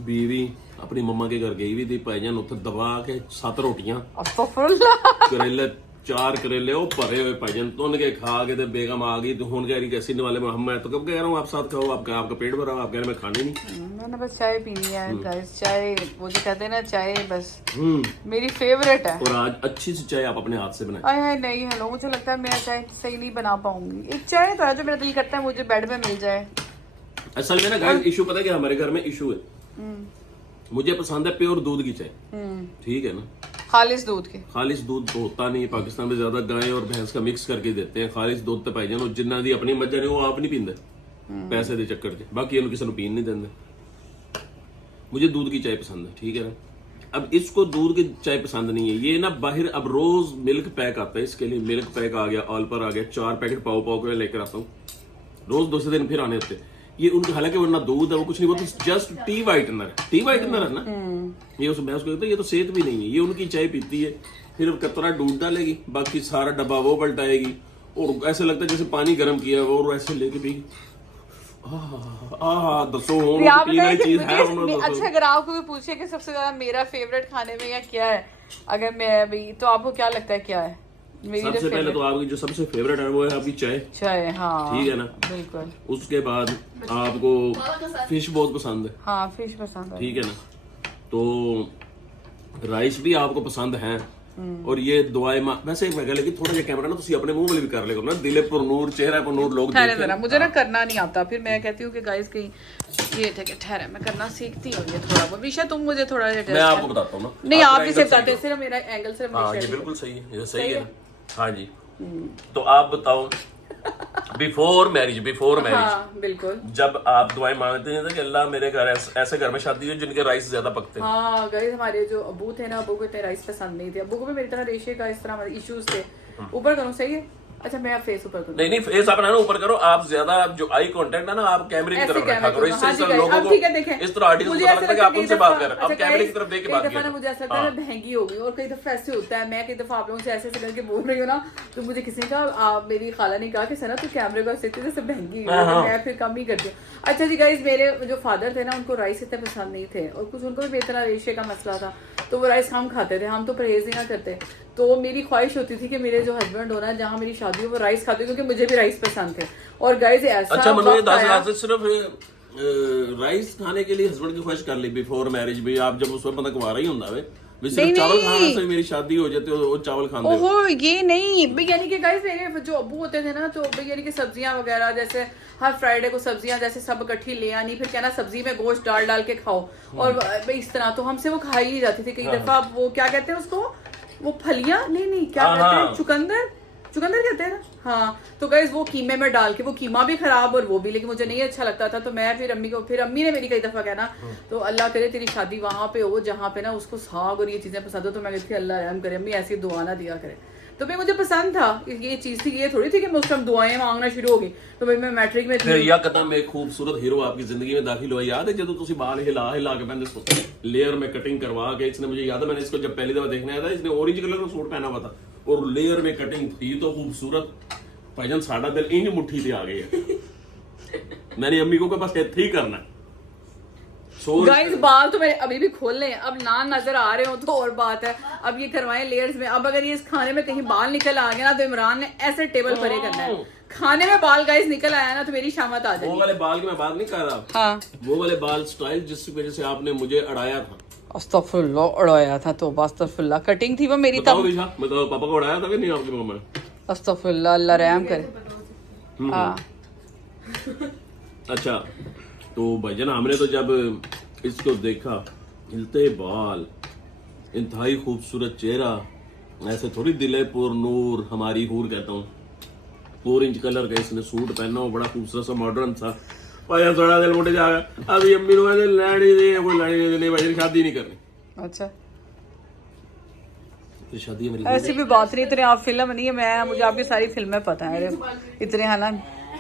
बीवी अपनी मम्मा के घर गई हुई थी, भाईजान उत्थे दबा के 7 रोटियां, अस्तगफुरुल्लाह। करेले 4 करेले वो भरे हुए भाईजान तुन के खा के ते बेगम आ गई, तो हुन कह रही कैसी निवाले में, मैं तो कब कह रहा हूँ आप साथ खाओ, आपका पेट भरा, आप कह रहे मैं खाने नहीं। मैंने बस चाय पीनी है गाइस, चाय वो जो कहते हैं ना चाय बस मेरी फेवरेट है। और आज अच्छी सी चाय आप अपने हाथ से बनाए। आय हाय नहीं, हेलो, मुझे लगता है मैं चाय सही नहीं बना पाऊंगी। एक चाय तो है जो मेरा दिल करता है मुझे बेड में मिल जाए। असल में ना गाइस इशू पता है क्या, हमारे घर में इशू है, मुझे पसंद है प्योर दूध की चाय, ठीक है ना, खालिस दूध के। खालिस दूध तो होता नहीं, पाकिस्तान में ज्यादा गाय और भैंस का मिक्स करके देते हैं। खालिस दूध तो भाईजान और जिन्ना दी अपनी मज्जा ने वो आप नहीं पींदे पैसे दे चक्कर च, बाकी उन्हें किसी को पीन नहीं देंगे। मुझे दूध की चाय पसंद है, ठीक है ना। अब इसको दूध की चाय पसंद नहीं है, ये ना बाहर अब रोज मिल्क पैक आता है, इसके लिए मिल्क पैक आ गया, ऑल पर आ गया, 4 पैकेट पाव के लेकर आता हूँ रोज, दूसरे दिन फिर आने होते। ये उनके हालांकि वरना दूध है वो कुछ नहीं, वो तो जस्ट टी वाइटनर है ना, ये मैं उसको कहता, ये तो सेहत भी नहीं है। ये उनकी चाय पीती है, फिर कतरा दूध डालेगी, बाकी सारा डब्बा वो पलटाएगी, और ऐसे लगता है जैसे पानी गर्म किया है, और ऐसे लेके भी दसो चीज है। अच्छा अगर आपको भी पूछे कि सबसे ज्यादा मेरा फेवरेट खाने में या क्या है, अगर मैं अभी, तो आपको क्या लगता है क्या है? मेरी सबसे पहले तो आपकी जो सबसे फेवरेट है वो है आपकी चाय, चाय। हाँ ठीक है ना। बिल्कुल। उसके बाद आपको फिश बहुत पसंद है, हाँ फिश पसंद है। ठीक है ना। तो राइस भी आपको पसंद है, और ये दुआएं वैसे मैं कह लेकिन थोड़ा जिहा कैमरा ना तुसी अपने मुंह वाले भी कर ले करो ना, दिले पर नूर चेहरा पर नूर लोग ठहरे देखें। जरा, मुझे ना करना नहीं आता, फिर मैं कहती हूँ कि गाइस कहीं ये ठीक है, ठहरे मैं करना सीखती हूँ ये थोड़ा बहुत। विषय तुम मुझे थोड़ा मैं आपको बताता हूँ ना। नहीं आप अपना भी angle सिर्फ सही करते, करो। सिर्फ मेरा एंगल सिर्फ हाँ विषय ये है। बिल्कुल सही है, ये सही है। हाँ जी। तो आप बताओ, बिफोर मैरिज हाँ बिल्कुल। जब आप दुआएं मांगते हैं कि अल्लाह मेरे घर ऐसे घर में शादी हो जिनके राइस ज्यादा पकते हैं। हाँ गाइस हमारे जो अबू थे ना, अबू को इतने राइस पसंद नहीं थे, अबू को भी मेरी तरह रेशे का इस तरह इश्यूज थे। ऊपर करूँ सही है? अच्छा मैं फेस ऊपर करूँ। नहीं फेस अपना ना ऊपर करो, आप ज्यादा जो आई कांटेक्ट है ना आप कैमरे की तरफ रखा करो, इससे लोगों को इस तरह ऑडियंस को पता लगता है कि आप उनसे बात कर रहे हैं, आप कैमरे की तरफ देख के बात कर रहे हैं। मुझे ऐसा लगता है मैं महंगी हो गई, और कई दफा ऐसे होता है, मैं कई दफा आप लोगों से ऐसे करके बोल रही हूँ ना, तो मुझे किसी ने कहा, मेरी खाला ने कहा कि सना तू कैमरे को देखते जैसे महंगी हो, मैं फिर कम ही करती हूँ। अच्छा जी गाइस, मेरे जो फादर थे ना उनको राइस इतने पसंद नहीं थे, और कुछ उनको भी बेहतर रेशे का मसला था, तो वो राइस हम खाते थे, हम तो परहेज ही ना करते। तो मेरी ख्वाहिश होती थी कि मेरे जो हस्बैंड होना है जहाँ मेरी शादी हो वो राइस खाते, क्योंकि मुझे भी राइस पसंद थे। और गाइस ऐसा अच्छा मतलब ये वक्त आया- 10,000 से सिर्फ राइस खाने के लिए हस्बैंड की ख्वाहिश कर ली बिफोर मैरिज भी, आप जब उस वक्त बंदा कुंवारा ही होता है भी सिर्फ चावल खाने से मेरी शादी हो जाती है, वो चावल खाते हो। ओहो ये नहीं भाई, यानी कि गाइस मेरे जो अब्बू होते थे ना, तो भाई यानी कि सब्जियां वगैरह जैसे हर फ्राइडे को सब्जियां जैसे सब इकट्ठी ले आनी, फिर कहना सब्जी में गोश्त डाल के खाओ, और भाई इस तरह तो हमसे वो खाई नहीं जाती थी। कई दफा वो क्या कहते हैं उसको, वो फलियां नहीं क्या कहते हैं, चुकंदर कहते हैं ना। हाँ तो गाइस वो कीमे में डाल के, वो कीमा भी खराब और वो भी, लेकिन मुझे नहीं अच्छा लगता था। तो मैं फिर अम्मी ने मेरी कई दफा कहना, तो अल्लाह करे तेरी शादी वहां पे हो जहाँ पे ना उसको साग और ये चीजें पसंद हो। तो मैं कहती थी अल्लाह रहम करे, अम्मी ऐसी दुआ ना दिया करे। तो भाई मुझे पसंद था, ये चीज थी, ये थोड़ी थी कि मैं उस टाइम दुआएं मांगना शुरू हो गई। तो भाई मैं मैट्रिक में फिर या कदम एक खूबसूरत हीरो आपकी जिंदगी में दाखिल हुआ। याद है जब तुसी बाल हिला के मैंने इसको लेयर में कटिंग करवा के, इसने मुझे याद है मैंने इसको जब पहली दफा देखने आया था, इसने ऑरेंज कलर का सूट पहना हुआ था और लेयर में कटिंग थी तो खूबसूरत। भाईजान साडा दिल इंज मुट्ठी से आ गई है। मैंने अम्मी को बस इत्थे ही करना है। गाइस बाल तो मेरे अभी भी खोलने हैं, अब ना नजर आ रहे हो तो और बात है, अब ये करवाएं लेयर्स में। अब अगर ये इस खाने में कहीं बाल निकल आ गया ना, तो इमरान ने ऐसे टेबल परे करना है। खाने में बाल गाइस निकल आया ना तो मेरी शामत आ वो जाएगी। वाले बाल की मैं बात नहीं कर रहा, हाँ वो वाले बाल स्टाइल जिस वजह से आपने मुझे अड़ाया था। अस्तगफुरुल्लाह, उड़ाया था तो अस्तगफुरुल्लाह, कटिंग थी वो मेरी बताओ तब। दिशा, मतलब पापा को उड़ाया था कि नहीं आपकी मम्मा ने? अस्तगफुरुल्लाह, अल्लाह रहम करे। हाँ अच्छा तो भाईजान हमने तो जब इसको देखा, हिलते बाल, इंतहाई खूबसूरत चेहरा, ऐसे थोड़ी दिले पुर नूर हमारी हूर कहता हूँ, ऑरेंज कलर का इसने सूट पहना हो, बड़ा खूबसूरत सा मॉडर्न था। भाई थोड़ा दिल मोटे जा गया। अभी अम्मी ने मैंने लड़ी दी, कोई लड़ी नहीं भाई, शादी नहीं करनी। अच्छा तो शादी मेरी ऐसी भी बात नहीं, इतने आप फिल्म नहीं है, मैं मुझे आपकी सारी फिल्में पता है। इतने है ना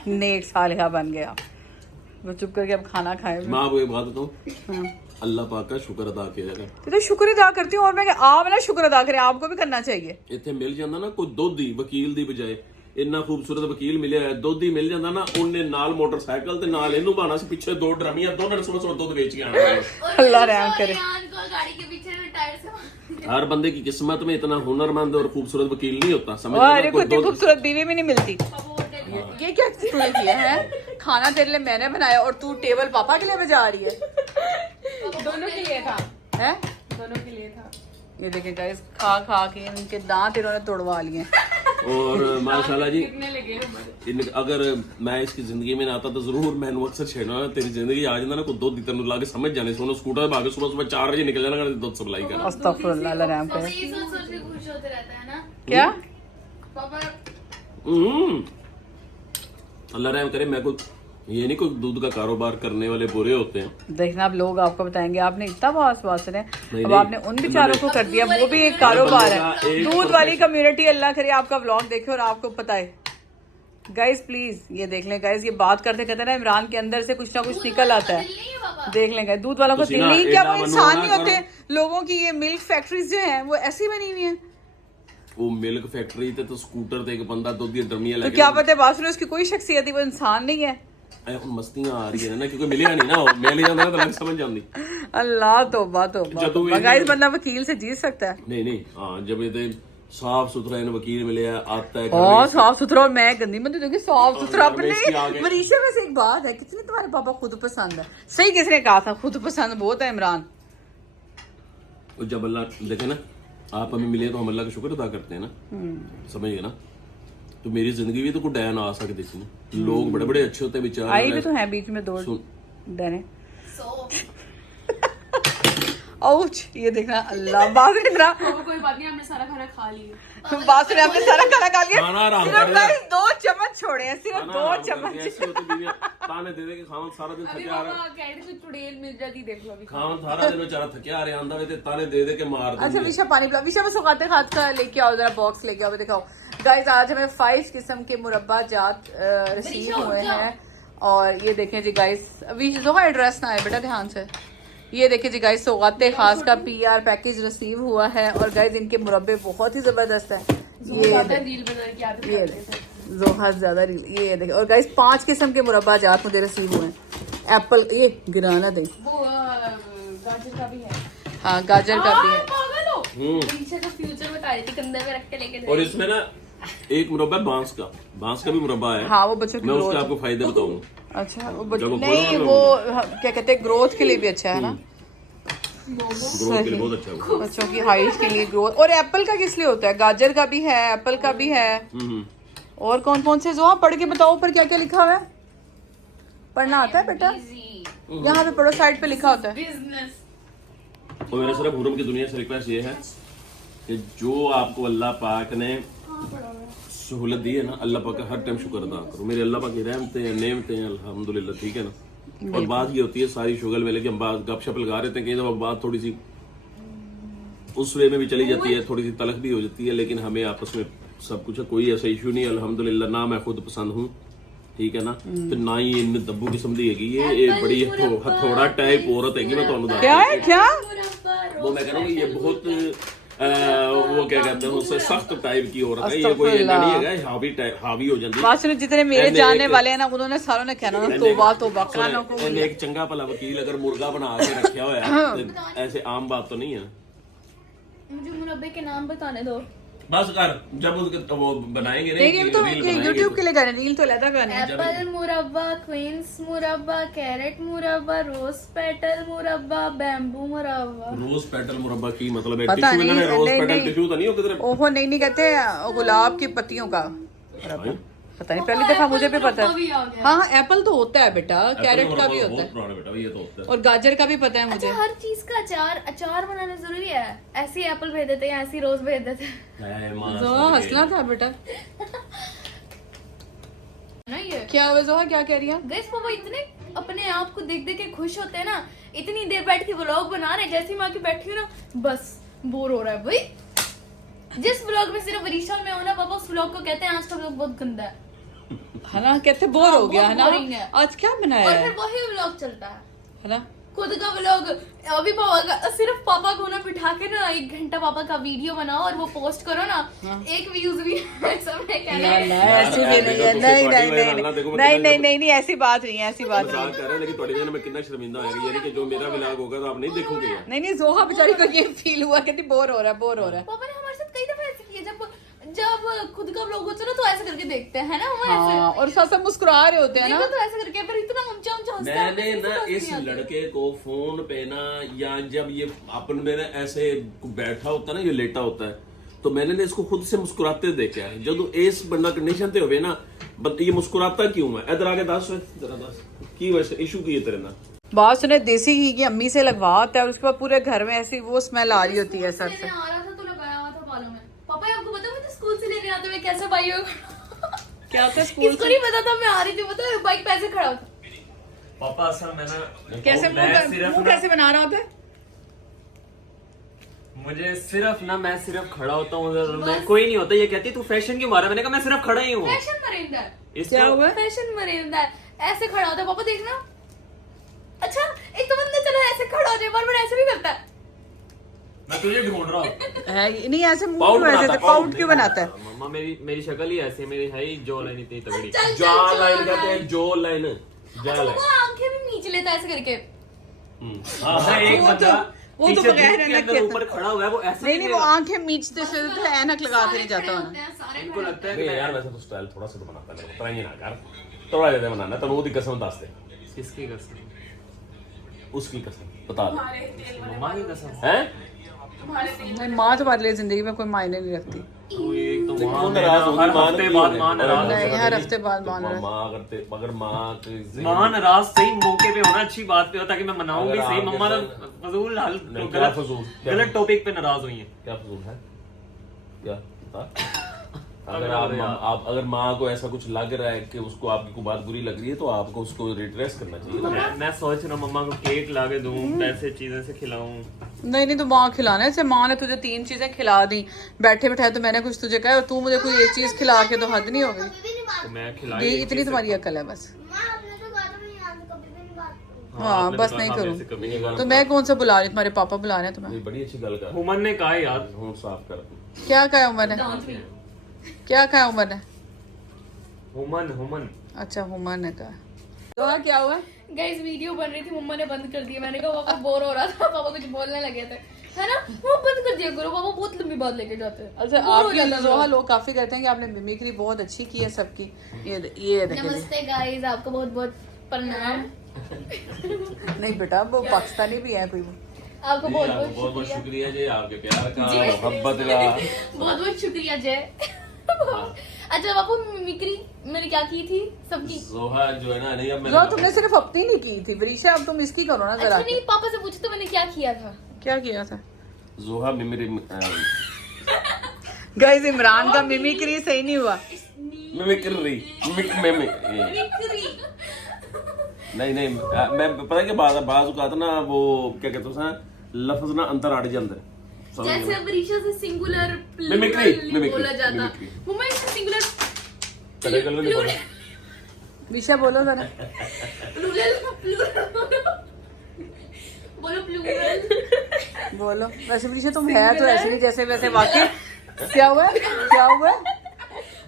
नेक सालिहा बन गया। वो चुप करके अब खाना खाए। मैं आपको एक बात बताऊँ, अल्लाह पाक का शुक्र अदा किया जाए। तो शुक्र अदा करती हूँ, और मैं आप ना शुक्र अदा करें, आपको भी करना चाहिए। ਇੱਥੇ ਮਿਲ ਜਾਂਦਾ ਨਾ ਕੋਈ ਦੋਧੀ ਵਕੀਲ ਦੀ ਬਜਾਏ, ਇੰਨਾ ਖੂਬਸੂਰਤ ਵਕੀਲ ਮਿਲਿਆ ਹੈ, ਦੋਧੀ ਮਿਲ ਜਾਂਦਾ ਨਾ, ਉਹਨੇ ਨਾਲ ਮੋਟਰਸਾਈਕਲ ਤੇ ਨਾਲ ਇਹਨੂੰ ਬਾਣਾ ਸੀ, ਪਿੱਛੇ ਦੋ ਡਰਮੀਆਂ, ਦੋਨਾਂ ਨੇ ਸੁਬਹ ਦੁੱਧ ਵੇਚ ਕੇ ਆਣਾ। अल्लाह रहम करे। गाड़ी के पीछे टायर से हर बंदे की किस्मत में इतना हुनरमंद और खूबसूरत वकील नहीं होता, समझ अरे लेना। कुछ खूबसूरत बीवी भी नहीं मिलती। ये क्या तूने किया है? खाना तेरे लिए मैंने बनाया और तू टेबल पापा के लिए बजा रही है। दोनों के लिए था, है दोनों के लिए था। ये देखिए गाइस, खा खा के इनके दांत इन्होंने तोड़वा लिए। और माशाल्लाह जी, कितने लगे हमारे। अगर मैं इसकी जिंदगी में ना आता तो जरूर मैं अक्सर छेड़ना, तेरी जिंदगी आ जाता ना कोई दुध तेन ला के समझ जाने, सोना स्कूटर भागे सुबह सुबह 4 बजे निकल जाना दुध सप्लाई करना। अस्तगफुरुल्लाह, अल्लाह रहम पापा करे। ये सोच सोच के खुश होते रहता है ना क्या पापा। अल्लाह रहम करे। मैं कोई ये नहीं कोई दूध का कारोबार करने वाले बुरे होते हैं। देखना, अब लोग आपको बताएंगे आपने इतना बकवास है, नहीं, अब नहीं। आपने उन बेचारों को कर दिया, वो भी एक कारोबार है। एक दूध वाली कम्युनिटी, अल्लाह करे आपका व्लॉग देखे और आपको पता है। गाइस प्लीज ये देख लें गाइस, ये बात करते कहते ना इमरान के अंदर से कुछ ना कुछ निकल आता है। देख लें गाइस, दूध वालों को तुसी दिल ना नहीं, क्या एडा वो इंसान मनोना नहीं होते? लोगों की ये मिल्क फैक्ट्रीज जो हैं वो ऐसी बनी हुई हैं। वो मिल्क फैक्ट्री ते तो स्कूटर ते एक बंदा दुध दी डरमियां तो लेके, क्या पता है बासुर उसकी कोई शख्सियत ही, वो इंसान नहीं है। ऐ हुन मस्तियां आ रही है ना, क्योंकि मिलिया नहीं ना, वो मिल जांदा तो लग समझ जांदी। अल्लाह तौबा जदों तौबा। ये- गाइस बंदा वकील से जीत सकता है। नहीं नहीं, हाँ जब ये साफ सुथरा इन वकील मिले आता है हाँ साफ सुथरा, और मैं गंदी मत क्योंकि साफ सुथरा घर में इसके आगे- अपने। मनीषा वैसे एक बात है, कितने तुम्हारे पापा खुद पसंद है। सही किसने कहा था, खुद पसंद बहुत है इमरान। और जब अल्लाह देखे ना आप हमें मिले तो हम अल्लाह का शुक्र अदा करते हैं ना, समझिए ना। तो मेरी जिंदगी भी तो कोई डैन आ सकती थी ना, लोग बड़े बड़े अच्छे होते हैं बेचारे। आई भी तो है बीच में दो देने। आउच, ये देखना अल्लाह बात नहीं रहा। कोई बात नहीं, हमने सारा खाना खा लिया। बात ने आपने सारा खाना खा लिया, खाना आराम सिर्फ कर रहा है। गाइस 2 चम्मच छोड़े हैं, सिर्फ 2 चम्मच। ऐसे होते बीवियां ताने दे दे के खावन सारा दिन अभी थके आ रहे पापा कह रहे थे कुछ चुड़ैल मिल जाती, देख लो अभी। खावन सारा दिन बेचारा थके आ रहे आंदा वे ते ताने दे दे के मार अच्छा देंगे। विशा पानी पिला, विशा बस उगाते हाथ का लेके आओ, जरा बॉक्स लेके आओ, दिखाओ गाइस। आज हमें 5 किस्म के मुरब्बा जात रिसीव हुए हैं। और ये देखें जी गाइस, अभी जो एड्रेस ना है बेटा ध्यान से। ये देखिए जी गाइस, सौगाते खास का PR पैकेज रिसीव हुआ है। और गाइस इनके मुरब्बे बहुत ही जबरदस्त है। ये रील बनाने की आदत ये करते थे। जोहर ज्यादा ये देखिए। और गाइस 5 किस्म के मुरब्बा जात मुझे रिसीव हुए हैं। एप्पल, ये गिराना दे, वो गाजर का भी है। हाँ गाजर का भी है। पागल हो, पीछे का फ्यूचर बता रही थी, कंधे पे रख के लेके और इसमें ना एक मुरब्बा है बांस का भी मुरब्बा है। हाँ वो बच्चों की मैं उसके growth- आपको फायदे बताऊंगा। अच्छा वो चलो, नहीं बोलो वो क्या कहते हैं, ग्रोथ के लिए भी अच्छा है ना, ग्रोथ के लिए बहुत अच्छा है। बच्चों की हाइट के लिए ग्रोथ। और एप्पल का किस लिए होता है, गाजर का भी है, एप्पल का भी है। और कौन कौन से जो पढ़ के बताओ ऊपर क्या क्या लिखा हुआ है, पढ़ना आता है बेटा? यहाँ पे पढ़ो, साइड पे लिखा होता है। बिजनेस। और मेरा सिर्फ हुरम की दुनिया से रिक्वेस्ट ये है कि जो आपको अल्लाह पाक ने सहूलत दी है ना, अल्लाह पाक का हर टाइम शुक्र अदा करो। मेरे अल्लाह पाक की रहमतें हैं, नेमतें हैं, अल्हम्दुलिल्लाह, ठीक है ना। और बात ये होती है सारी शुगल में, लेकिन हम बात गपशप लगा रहे थे, कहीं दफा बात थोड़ी सी उस वे में भी चली जाती है, थोड़ी सी तलख भी हो जाती है, लेकिन हमें आपस में सब कुछ है, कोई ऐसा इशू नहीं, अल्हम्दुलिल्लाह। ना मैं खुद पसंद हूँ, ठीक है ना, तो ना ही इन दब्बू किस्म दी हैगी। ये बड़ी हथौड़ा टाइप औरत हैगी, मैं ਤੁਹਾਨੂੰ क्या है क्या? वो मैं कह रहा हूँ ये बहुत वो क्या कहते हैं उससे सख्त टाइप की औरत है। ये कोई ऐसा नहीं है हावी हो जाती है। बात सुनो, जितने मेरे जानने वाले हैं ना, उन्होंने सारों ने कहना ना तौबा तौबा, कानों को ਇਹਨੇ एक चंगा भला वकील अगर मुर्गा बना के रखा हुआ है तो ऐसे आम बात तो नहीं है। मुझे मुरब्बे के नाम बताने दो। बस कर, जब उसके वो बनाएंगे नहीं ये तो रील बनाएंगे यूट्यूब के लिए करने, रील तो लगा करने। एप्पल मुरब्बा, क्वींस मुरब्बा, कैरेट मुरब्बा, रोज पेटल मुरब्बा, बैम्बू मुरब्बा। रोज पेटल मुरब्बा की मतलब है पता टिश्यू नहीं, में रोज नहीं, पेटल नहीं। टिश्यू तो नहीं हो किधर। ओहो नहीं कहते, गुलाब की पत्तियों का मुरब्बा। पता नहीं, पहली दफा मुझे भी पता भी आ है। गया। हाँ एप्पल तो होता है बेटा, कैरेट का भी होता बहुत है, पुराना बेटा ये तो होता है। और गाजर का भी पता है मुझे। अच्छा, हर चीज का अचार बनाना जरूरी है? ऐसे ही एप्पल भेज देते हैं, ऐसे ही रोज भेज देते हैं है, माना जोहा समझ हंसना था बेटा। ना। ये क्या हुआ जोहा, क्या कह रही है? गैस पापा इतने अपने आप को देख देख के खुश होते हैं ना, इतनी देर बैठ के व्लॉग बना रहे हैं, जैसे ही मैं आके बैठी हूँ ना बस बोर हो रहा है भाई। जिस व्लॉग में सिर्फ वरीशा में हो ना पापा, उस व्लॉग को कहते हैं आज का व्लॉग बहुत गंदा है ना, कहते बोर हो गया है ना, बहुत boring है। आज क्या बनाया और है फिर वही व्लॉग चलता है ना। खुद का व्लॉग। अभी पापा का सिर्फ पापा को ना बिठा के ना 1 घंटा पापा का वीडियो बनाओ और वो पोस्ट करो ना, 1 व्यूज भी सब में कहना है। ऐसी भी नहीं है, नहीं ऐसी बात नहीं है, ऐसी बात नहीं। मजाक कर रहे हैं, लेकिन थोड़ी देर में कितना शर्मिंदा आएगा, यानी कि जो मेरा व्लॉग होगा तो आप नहीं देखोगे यार। नहीं जोहा बेचारी को ये फील हुआ, कहती बोर हो रहा है। पापा ने हमारे साथ कई दफा ऐसे किया, जब खुद का व्लॉग होता है ना तो ऐसे करके देखते हैं ना वो ऐसे। हाँ, और साथ साथ मुस्कुरा रहे होते हैं ना। देखो तो ऐसे करके, पर इतना ऊंचा ऊंचा हंसता है। मैंने ना इस लड़के को फोन पे ना, या जब ये अपन में ना ऐसे बैठा होता है ना, ये लेटा होता है, तो मैंने ना इसको खुद से मुस्कुराते देखा है। जब इस बंदा कंडीशन ते होवे ना, ये मुस्कुराता क्यों है? इधर आके दस जरा दस की वैसे इशू की है तेरे ना। बात सुने, देसी घी की अम्मी से लगवाता है और उसके बाद पूरे घर में ऐसी वो स्मेल आ रही होती है सर से। आ रहा था तो लगाया हुआ था बालों में। पापा आपको पता है मुझे स्कूल से लेने आते हुए कैसे बाई हो क्या था स्कूल किसको नहीं पता था मैं आ रही थी, पता है बाइक पे ऐसे खड़ा होता। पापा असल में ना कैसे मुंह कैसे बना रहा होता है? मुझे सिर्फ ना, मैं सिर्फ खड़ा होता हूँ उधर, मैं कोई नहीं होता। ये कहती तू फैशन क्यों मारा? मैंने कहा मैं सिर्फ खड़ा ही हूँ। फैशन मरेंदा, क्या हुआ? फैशन मरेंदा ऐसे खड़ा होता है। पापा देखना, अच्छा एक तो बंदा चलो ऐसे खड़ा हो जाए, बार ऐसे भी करता है। मैं तुझे ढूंढ रहा हूँ। है नहीं ऐसे मुंह क्यों ऐसे पाउट क्यों बनाता है? मम्मा मेरी शक्ल ही ऐसी है, मेरी है ही जो लाइन इतनी तगड़ी। जा लाइन कहते हैं, जो लाइन जा अच्छा लाइन। वो आंखें भी मीच लेता है ऐसे करके। हाँ, एक बंदा वो तो पीछे बगैर धूप के ऐनक अंदर के ऊपर खड़ा हुआ है वो ऐसा नहीं वो करेगा। आंखें मीचते से तो ऐनक लगा के नहीं जाता होना। इनको लगता है नहीं कि यार वैसे तो स्टाइल थोड़ा सा तो बनाता है, इतना ही ना कर, थोड़ा ज्यादा बनाना। तनु दी कसम दस दे, किसकी कसम? उसकी कसम बता दे। मम्मा की कसम हैं नहीं माँ तुम्हारे लिए जिंदगी में कोई मायने नहीं रखती। तो एक तो क्यों मां नाराज होगी? हर मां हफ्ते नहीं बाद होगी। मां नाराज नहीं हर हफ्ते बाद मान रहा है। माँ अगर माँ की मां नाराज सही मौके पे होना अच्छी बात पे हो ताकि मैं मनाऊं भी अगर सही। आपके मम्मा तो साथ- फजूल हाल नहीं, क्या फजूल? क्या गलत टॉपिक पे नाराज हुई हैं। क्या फजूल है क्या बता? अगर अगर माँ को ऐसा कुछ लग रहा है कि उसको आपकी कोई बात बुरी लग रही है तो आपको उसको रिट्रेस करना चाहिए। मैं सोच रहा हूँ मम्मा को केक ला के दूं, ऐसे चीजें से खिलाऊं। नहीं तो माँ खिलाना है। जैसे माँ ने तुझे 3 चीजें खिला दी बैठे बैठाए, तो मैंने कुछ तुझे कहा और तू मुझे कोई एक चीज खिला के तो हद नहीं हो गई। तो मैं ये खिलाई इतनी तुम्हारी अकल है बस। हाँ, हाँ आपने बस तो नहीं कहा करूँ मेरे से कभी नहीं कहा। तो मैं कौन सा बुला रही, तुम्हारे पापा बुला रहे हैं तुम्हें। ये बड़ी अच्छी गल कर, हुमन ने कहा है यार। होंठ साफ कर। क्या कहा उमर ने, क्या कहा उमर ने? हुमन हुमन अच्छा उमर ने कहा। तो क्या हुआ? गाइस वीडियो बन रही थी, मम्मा ने बंद कर दिया। मैंने कहा पापा बोर हो रहा था, पापा कुछ बोलने लगे थे, है ना, वो बंद कर दिया करो, पापा बहुत लंबी बात लेके जाते हैं। अच्छा बोर हो आपकी जाता है जोहा लोग काफी कहते हैं कि आपने मिमिक्री बहुत अच्छी की है सबकी। ये देखिए नमस्ते गाइस, आपको बहुत बहुत प्रणाम। नहीं बेटा वो पाकिस्तानी भी है कोई वो। आपको बहुत आपको बहुत बहुत बहुत शुक्रिया, शुक्रिया जी, आपके प्यार का, जी। मोहब्बत का। बहुत बहुत शुक्रिया जय। अच्छा बापू मिमिक्री मैंने क्या की थी सबकी? जोहा जो है ना, नहीं अब जो तुमने सिर्फ अपनी नहीं की थी वरीशा, अब तुम इसकी करो ना अच्छा जरा। नहीं, पापा से पूछो तो मैंने क्या किया था। क्या किया था? जोहा मिमिक्री गाइस इमरान का मिमिक्री सही नहीं हुआ। नहीं मैं पता है कि बाज औकात ना वो क्या कहते हैं लफ्ज ना अंतर अड़ जाते हैं। समझ जैसे गए? अब रीशा से सिंगुलर मिमिक्री बोला जाता, मिमिक्री। मम्मा इससे सिंगुलर कदे गल नहीं बोला। विशा बोलो जरा। बोलो प्लूरल। बोलो वैसे विशा तुम है तो ऐसे नहीं जैसे वैसे वाकई। क्या हुआ क्या हुआ?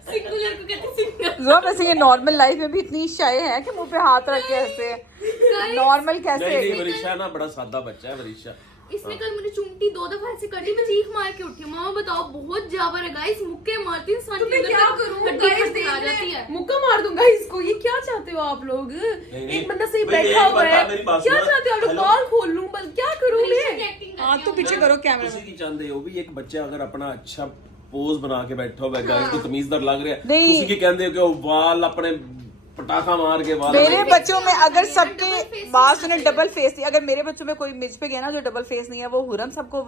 सिंगुलर को कहते सिंगुलर। जो वैसे ये नॉर्मल लाइफ में भी इतनी शाये है कि मुंह पे हाथ रख के ऐसे नॉर्मल कैसे। नहीं वरीशा ना बड़ा सादा बच्चा है वरीशा। इसने कल मुझे चुमटी 2 दफा ऐसे कटी, मैं चीख मार के उठी। मामा बताओ बहुत जाबर है गाइस, मुक्के मारती है इंसान के अंदर क्या तक करूं हड्डी गाइस, खटखटा देख जाती ले है। मुक्का मार दूंगा इसको। ये क्या चाहते हो आप लोग? नहीं। एक बंदा सही भाई, बैठा एक हुआ बात है, मेरी बात क्या सुनो। चाहते हो आप लोग? हेलो। बाल खोल लूं बस, क्या करूं रीशा मैं? की एक्टिंग करती हाँ तो हूँ। पीछे करो कैमरा। किसी की चांदे हो भी एक बच्चा अगर अपना अच्छा पोज बना के बैठा हुआ है गाइस तो तमीजदार लग रहा है। नहीं। किसी की कहते हो कि वो वाल अपने पटाखा मार के वाल मेरे बच्चों में अगर डबल सबके फेस बात सुने डबल फेस थी, अगर मेरे बच्चों में कोई मिज पे गया ना जो डबल फेस नहीं है, वो हुरम सबको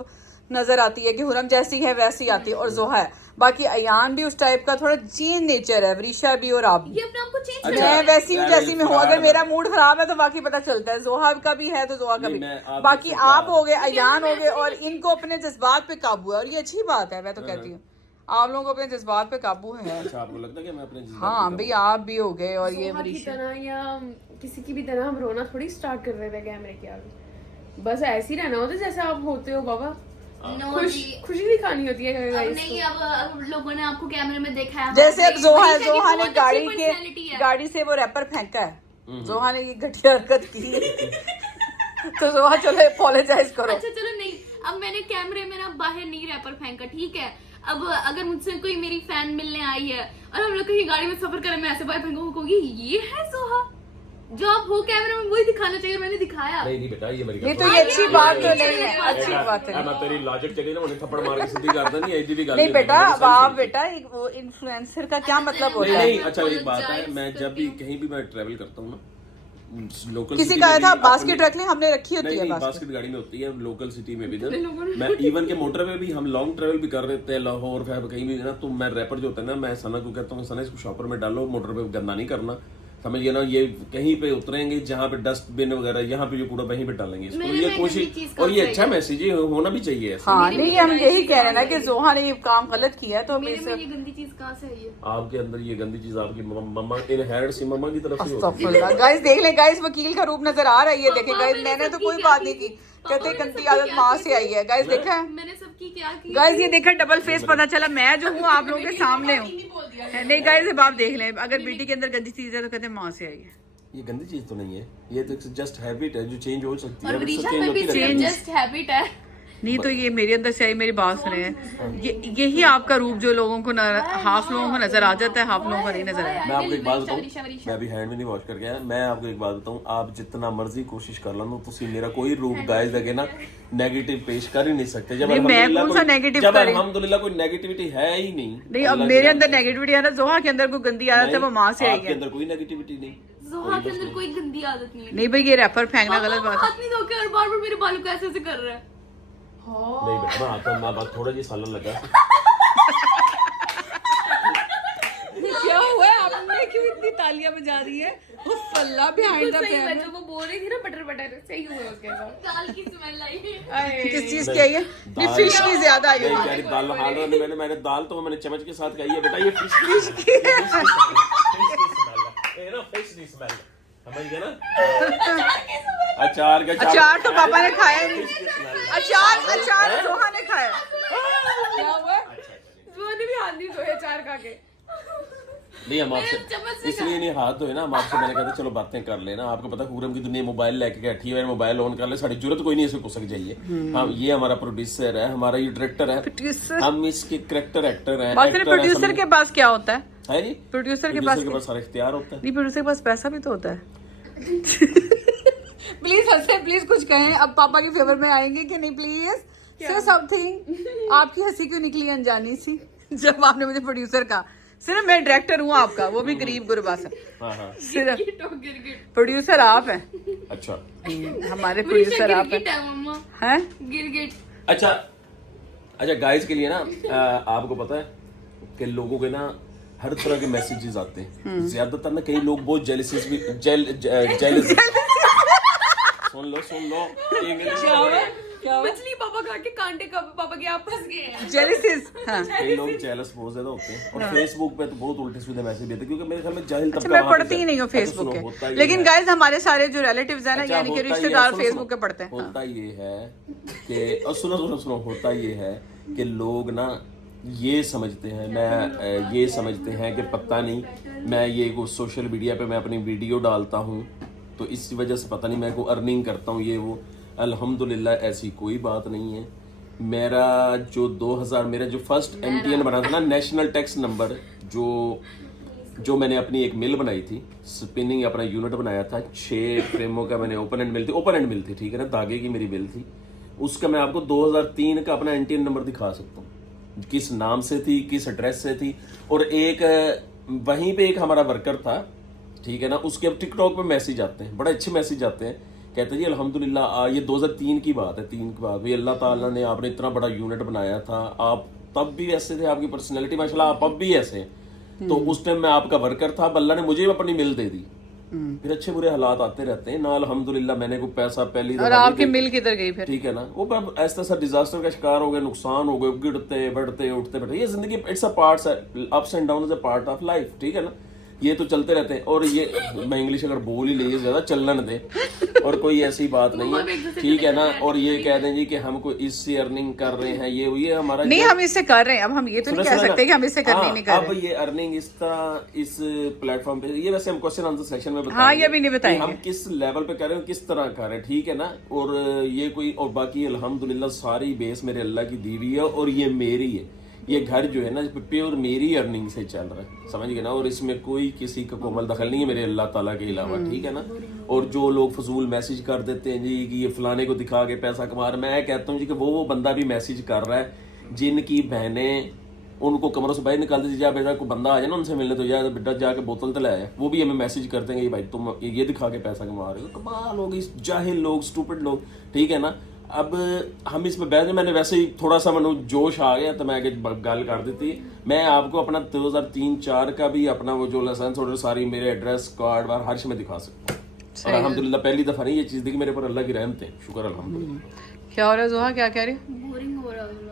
नजर आती है कि हुरम जैसी है वैसी आती है और जोहा है। बाकी अयान भी उस टाइप का थोड़ा चेंज नेचर है, वरीशा भी और आप भी। ये अपने आप को चेंज अच्छा। मैं वैसी हूँ यार, जैसी मैं हूँ। फरार अगर है। मेरा मूड खराब है तो बाकी पता चलता है। जोहा का भी है तो जोहा का भी। नहीं, मैं आप बाकी जैसे आप क्या- हो गए, अयान हो गए और इनको अपने जज्बात पे काबू है और ये अच्छी बात है। मैं तो कहती हूँ आप लोगों को अपने जज्बात पे काबू है। अच्छा आपको लगता है कि मैं अपने जज्बात हाँ पे भाई आप भी हो गए और ये सोहा की वरीशा। तरह या किसी की भी तरह हम रोना थोड़ी स्टार्ट कर रहे थे कैमरे के आगे। बस ऐसे ही रहना होता है जैसे आप होते हो बाबा। नो जी। खुशी दिखानी होती है अब गाइस नहीं, अब लोगों ने आपको कैमरे में देखा है। जैसे अब जोहा वरीशा की जोहा ने बहुत अच्छी personality गाड़ी है। गाड़ी से वो रैपर फेंका है। जोहा ने ये घटिया हरकत की तो जोहा चलो अपोलोजाइज करो। अच्छा चलो नहीं, अब मैंने कैमरे में ना बाहर नहीं रैपर फेंका, ठीक है। अब अगर मुझसे कोई मेरी फैन मिलने आई है और हम लोग कहीं गाड़ी में सफर करें, मैं ऐसे बाहर फेंकूंगा, कहूंगी ये है जोहा। जो आप हो कैमरे में वही दिखाना चाहिए, मैंने दिखाया। नहीं बेटा ये मेरी ये गल तो ये अच्छी बात तो नहीं है, अच्छी बात है। मैं तेरी लॉजिक चली ना उन्हें थप्पड़ मार के सीधी करता नहीं ऐसी भी गल नहीं बेटा मेरी अब सही आप सुन। बेटा एक वो इन्फ्लुएंसर का क्या मतलब नहीं होता है? नहीं अच्छा एक बात है, Apologize मैं जब भी कहीं भी मैं ट्रैवल करता हूँ ना लोकल किसी सिटी का में आया था भी बास्केट अपनी- रख ले, हमने रखी होती नहीं है नहीं बास्केट। बास्केट गाड़ी में होती है लोकल सिटी में भी ना। मैं इवन के मोटरवे भी हम लॉन्ग ट्रेवल भी कर रहे थे लाहौर कहीं भी ना, तो मैं रैपर जो होता है ना, मैं सना को कहता हूँ सना इसको शॉपर में डालो, मोटर पे गंदा नहीं करना, समझिए ना। ये कहीं पे उतरेंगे जहाँ पे डस्टबिन वगैरह यहाँ पे जो कूड़ा वहीं पे डालेंगे इसको। मेरे ये में एक कोशिश चीज़ और ये काम अच्छा मैसेज है, होना भी चाहिए ऐसे। हाँ नहीं हम यही कह रहे हैं ना कि जोहा ने ये काम गलत किया है तो हम मेरे में इसे ये गंदी चीज कहाँ से है ये? आपके अंदर ये गंदी चीज आपकी मम्मा इनहेरिट सी मम्मा की तरफ से होती है। अस्तगफुरुल्लाह। गाइस देख ले गाइस वकील का रूप नजर आ रहा है, ये देखें पापा, गाइस मैंने तो सबकी कोई क्या बात नहीं की। पापा, कहते मैंने गंदी सबकी आदत क्या माँ की से आई है। गाइस देखा है मैंने सबकी क्या की? गाइस ये देखा डबल फेस पता चला मैं जो हूँ आप लोगों के सामने हूँ। नहीं गाइस अब आप देख लें अगर बेटी के अंदर गंदी चीज है तो कहते हैं माँ से आई है। ये गंदी चीज तो नहीं है, ये तो जस्ट हैबिट है जो चेंज हो सकती है। और but विशाल change में भी होती रहती सिर्फ है। जस्ट हैबिट है। नहीं तो ये मेरे अंदर से आई, मेरी बात सुने यही आपका रूप जो लोगों को हाफ लोगों को नजर आ जाता है, हाफ लोगों को नहीं नजर आया। मैं आपको एक बात बताऊं, वरिशा, वरिशा। मैं अभी हैंड भी नहीं वॉश करके आया। मैं आपको एक बात बताऊं, आप जितना मर्जी कोशिश कर लो तुसी मेरा कोई रूप गाइस लगे ना नेगेटिव पेश कर ही नहीं सकते। जब नहीं, मैं अल्हम्दुलिल्लाह कौन सा कोई- negative जब कर रही हूं? अल्हम्दुलिल्लाह कोई नेगेटिविटी है ही नहीं। नहीं, अब अल्लाह मेरे की अंदर रहमत नेगेटिविटी है ना, जोहा के अंदर कोई गंदी आदत है वो माँ से आई आपके है। अंदर कोई नेगेटिविटी नहीं। जोहा के अंदर कोई गंदी आदत नहीं है। नहीं भाई, ये रैपर फेंकना गलत बात है। हाथ नहीं धोके और बार बार मेरे बालों को ऐसे ऐसे कर रहा है। नहीं बेटा, मैं आता हूं, मैं बात थोड़ा जी सालन लगा। क्या हुआ, आपने क्यों इतनी तालियां बजा रही है? उफ अल्लाह, बिहाइंड द सही है, कैमरा। जो वो बोल रही थी ना बटर बटर, सही हुआ उसके साथ। दाल की स्मेल आई। किस चीज की आई है? ये दाल- फिश की ज्यादा आई नहीं, है। कह रही दाल हाल मैंने दाल तो मैंने चम्मच के साथ खाई है बेटा, ये फिश की स्मेल समझ गए ना? अचार का अचार तो पापा ने खाया नहीं। फिश की smell। अचार जोहा ने खाया। क्या हुआ? मैंने भी हाथ नहीं धोए चार खा के। नहीं, हम चम्मच से आपसे इसलिए नहीं हाथ धोए ना, हम आपसे मैंने कहा था चलो बातें कर लेना। आपको पता हुरम की दुनिया मोबाइल लेके बैठी है, मोबाइल ऑन कर ले, साड़ी जरूरत कोई नहीं इसे कुसक जाइए। हम ये हमारा प्रोड्यूसर है, हमारा ये डायरेक्टर है, प्रोड्यूसर हम इसके करेक्टर एक्टर हैं। बात करें, प्रोड्यूसर के पास क्या होता है? है जी, प्रोड्यूसर के पास सारा इख्तियार होता है। नहीं, प्रोड्यूसर के पास पैसा भी तो होता है। प्लीज हंसे, प्लीज कुछ कहें। अब पापा के फेवर में आएंगे कि नहीं? प्लीज से समथिंग। आपकी हंसी क्यों निकली अनजानी सी जब आपने मुझे प्रोड्यूसर कहा? सिर्फ मैं डायरेक्टर हूँ आपका, वो भी गरीब गुरबा से। हाँ हाँ, सिर्फ गिरगिट प्रोड्यूसर आप हैं। अच्छा हमारे प्रोड्यूसर आप गिरगिट है मम्मा। हैं। गिरगिट। अच्छा अच्छा गाइस के लिए ना आपको पता है कि लोगों के ना हर तरह के मैसेजेस आते हैं। ज्यादातर ना कई लोग बहुत जेलसिस भी जेलस सुन लो इंग्लिश मछली पापा खा के कांटे कब पापा के आप फंस गए हैं। जेलिसिस। हाँ। कई लोग जेलस बहुत ज्यादा होते हैं और फेसबुक पे तो बहुत उल्टे सीधे मैसेज देते हैं, क्योंकि मेरे ख्याल में जाहिल अच्छा, तबका मैं वहाँ पे पढ़ती ही नहीं हूँ अच्छा, फेसबुक सुनो, होता के, ये लेकिन है। गाइस हमारे सारे जो रिलेटिव्स हैं ना, अच्छा, यानी कि होता ये है, रिश्तेदार सुनो, फेसबुक सुनो, के पढ़ते हैं। होता ये है कि और सुनो होता ये है कि लोग ना ये समझते हैं, मैं ये समझते हैं कि पता नहीं मैं ये को सोशल मीडिया पे मैं अपनी वीडियो डालता हूँ तो इस वजह से पता नहीं मैं को अर्निंग करता हूँ ये वो। अल्हम्दुलिल्लाह ऐसी कोई बात नहीं है। मेरा जो 2000 मेरा जो फर्स्ट NTN बना था ना, नेशनल टैक्स नंबर, जो मैंने अपनी एक मिल बनाई थी, स्पिनिंग अपना यूनिट बनाया था, 6 फ्रेमों का मैंने ओपन एंड मिल थी ठीक है ना, धागे की मेरी मिल थी। उसका मैं आपको 2003 का अपना NTN नंबर दिखा सकता हूँ, किस नाम से थी, किस एड्रेस से थी। और एक वहीं पे एक हमारा वर्कर था ठीक है ना, उसके अब टिकटॉक पे मैसेज आते हैं, बड़े अच्छे मैसेज आते हैं, कहते हैं जी अल्हम्दुलिल्लाह ये 2003 की बात है, 3 की बात, भाई अल्लाह ताला ने आपने इतना बड़ा यूनिट बनाया था, आप तब भी ऐसे थे, आपकी पर्सनैलिटी माशाल्लाह आप अब भी ऐसे हैं। तो उस टाइम मैं आपका वर्कर था, अब अल्लाह ने मुझे अपनी मिल दे दी। फिर अच्छे बुरे हालात आते रहते हैं ना, अल्हम्दुलिल्लाह मैंने कोई पैसा पहली और आपकी मिल किधर गई फिर? ठीक है ना, वो पर ऐसा ऐसा डिजास्टर का शिकार हो गए, नुकसान हो गए, गिरते बढ़ते उठते बैठते, ये जिंदगी it's a part, ups and down is a part of life ठीक है ना, ये तो चलते रहते हैं। और ये मैं इंग्लिश अगर बोल ही ले ज्यादा चलन दे, और कोई ऐसी बात नहीं है ठीक है ना। और ये कह दें जी कि हम कोई इससे अर्निंग कर रहे हैं, ये हमारा नहीं, हम इससे कर रहे हैं। अब हम ये तो नहीं कह सकते कि हम इससे करनी नहीं कर अब रहे। ये अर्निंग इस तरह इस प्लेटफॉर्म पे, ये वैसे हम क्वेश्चन आंसर सेक्शन में बताएंगे। हाँ, ये भी नहीं बताएंगे हम किस लेवल पे कर रहे हैं, किस तरह कर रहे हैं ठीक है ना। और ये कोई और बाकी अल्हम्दुलिल्लाह सारी बेस मेरे अल्लाह की दी हुई है, और ये मेरी है, ये घर जो है ना प्योर मेरी अर्निंग से चल रहा है, समझ गए ना। और इसमें कोई किसी का कोमल दखल नहीं है मेरे अल्लाह ताला के अलावा ठीक है ना। और जो लोग फजूल मैसेज कर देते हैं जी कि ये फलाने को दिखा के पैसा कमा रहे, मैं कहता हूँ जी कि वो बंदा भी मैसेज कर रहा है जिनकी बहनें उनको कमरों से बाहर निकाल देती, जा बेटा कोई बंदा आ जाए ना उनसे मिलने, तो या बेटा जाके बोतल तो लाया, वो भी हमें मैसेज करते हैं कि भाई तुम ये दिखा के पैसा कमा रहे हो। कमाल हो गई, जाहिल लोग, स्टूपिड लोग ठीक है ना। अब हम इसमें बैठ, मैंने वैसे ही थोड़ा सा मनो जोश आ गया तो मैं आगे गल कर देती। मैं आपको अपना 2003-4 का भी अपना वो जो लाइसेंस और सारी मेरे एड्रेस कार्ड बार हर में दिखा सकता हूँ। और अल्हम्दुलिल्लाह पहली दफा नहीं ये चीज देखी मेरे पर, अल्लाह की रहमत है, शुक्र अल्हम्दुलिल्लाह। क्या हो रहा है जोहा, क्या कह रही? बोरिंग हो रहा है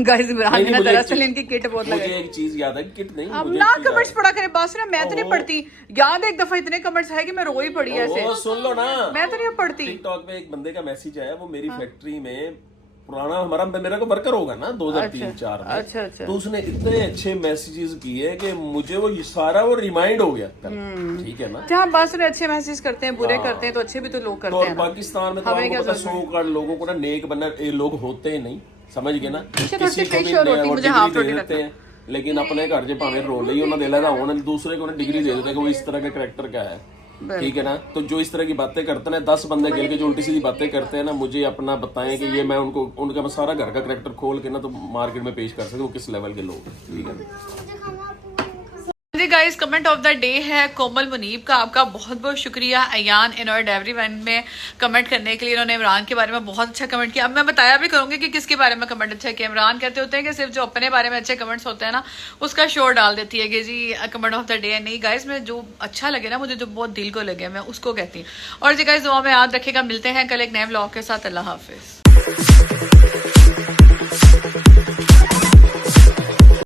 गाइस इमरान नहीं, ने मुझे दरअसल एक इनकी किट बहुत मुझे लगी। एक चीज याद है, किट नहीं, अब मुझे ना एक चीज कमेंट्स याद पढ़ा करे बात ना, मैं तो नहीं पढ़ती। याद है एक दफा इतने कमेंट्स आए कि मैं रो ही पड़ी है। ऐसे। वो सुन लो ना, मैं तो नहीं पढ़ती। टिकटॉक पे एक बंदे का मैसेज आया, वो मेरी फैक्ट्री में पुराना हमारा मेरा को वर्कर होगा ना 2003-4 में। अच्छा। तो उसने इतने अच्छे मैसेजेस किए कि मुझे वो सारा वो रिमाइंड हो गया कल, ठीक है ना। जहाँ बात सुने अच्छे मैसेज करते हैं, बुरे करते हैं, तो अच्छे भी तो लोग तो करते और हैं ना। पाकिस्तान में तो हमें आपको क्या पता 100 लोगों को ना नेक बनना ये लोग होते ही नहीं, समझ गए ना। थोड़ी किसी को fish भी और रोटी, मुझे डिग्री हाफ दे रोटी देते हैं, लेकिन अपने घर से भावे रोल ही उन्हें दे लेना उन्हें दूसरे को डिग्री दे देते हैं कि वो इस तरह का कैरेक्टर क्या है, ठीक है ना। तो जो इस तरह की बातें करते हैं 10 बंदे गिल के जो उल्टी सीधी बातें करते हैं ना, मुझे अपना बताएं कि ये मैं उनको उनका मैं सारा घर का कैरेक्टर खोल के ना तो मार्केट में पेश कर सकूं वो किस लेवल के लोग हैं, ठीक है ना। जी guys, comment of the day है कोमल मुनीब का। आपका बहुत बहुत शुक्रिया अयान इनवर्ड एवरीवन में कमेंट करने के लिए। इन्होंने इमरान के बारे में बहुत अच्छा कमेंट किया। अब मैं बताया भी करूंगी कि किसके बारे में कमेंट अच्छा किया। इमरान कहते होते हैं कि सिर्फ जो अपने बारे में अच्छे कमेंट्स होते हैं ना उसका शोर डाल देती है कि जी कमेंट ऑफ द डे है। नहीं गाइस, मैं जो अच्छा लगे ना, मुझे जो बहुत दिल को लगे मैं उसको कहती हूँ। और जी गाइस, दुआ में याद रखेगा। मिलते हैं कल एक नए व्लॉग के साथ। अल्लाह हाफिज।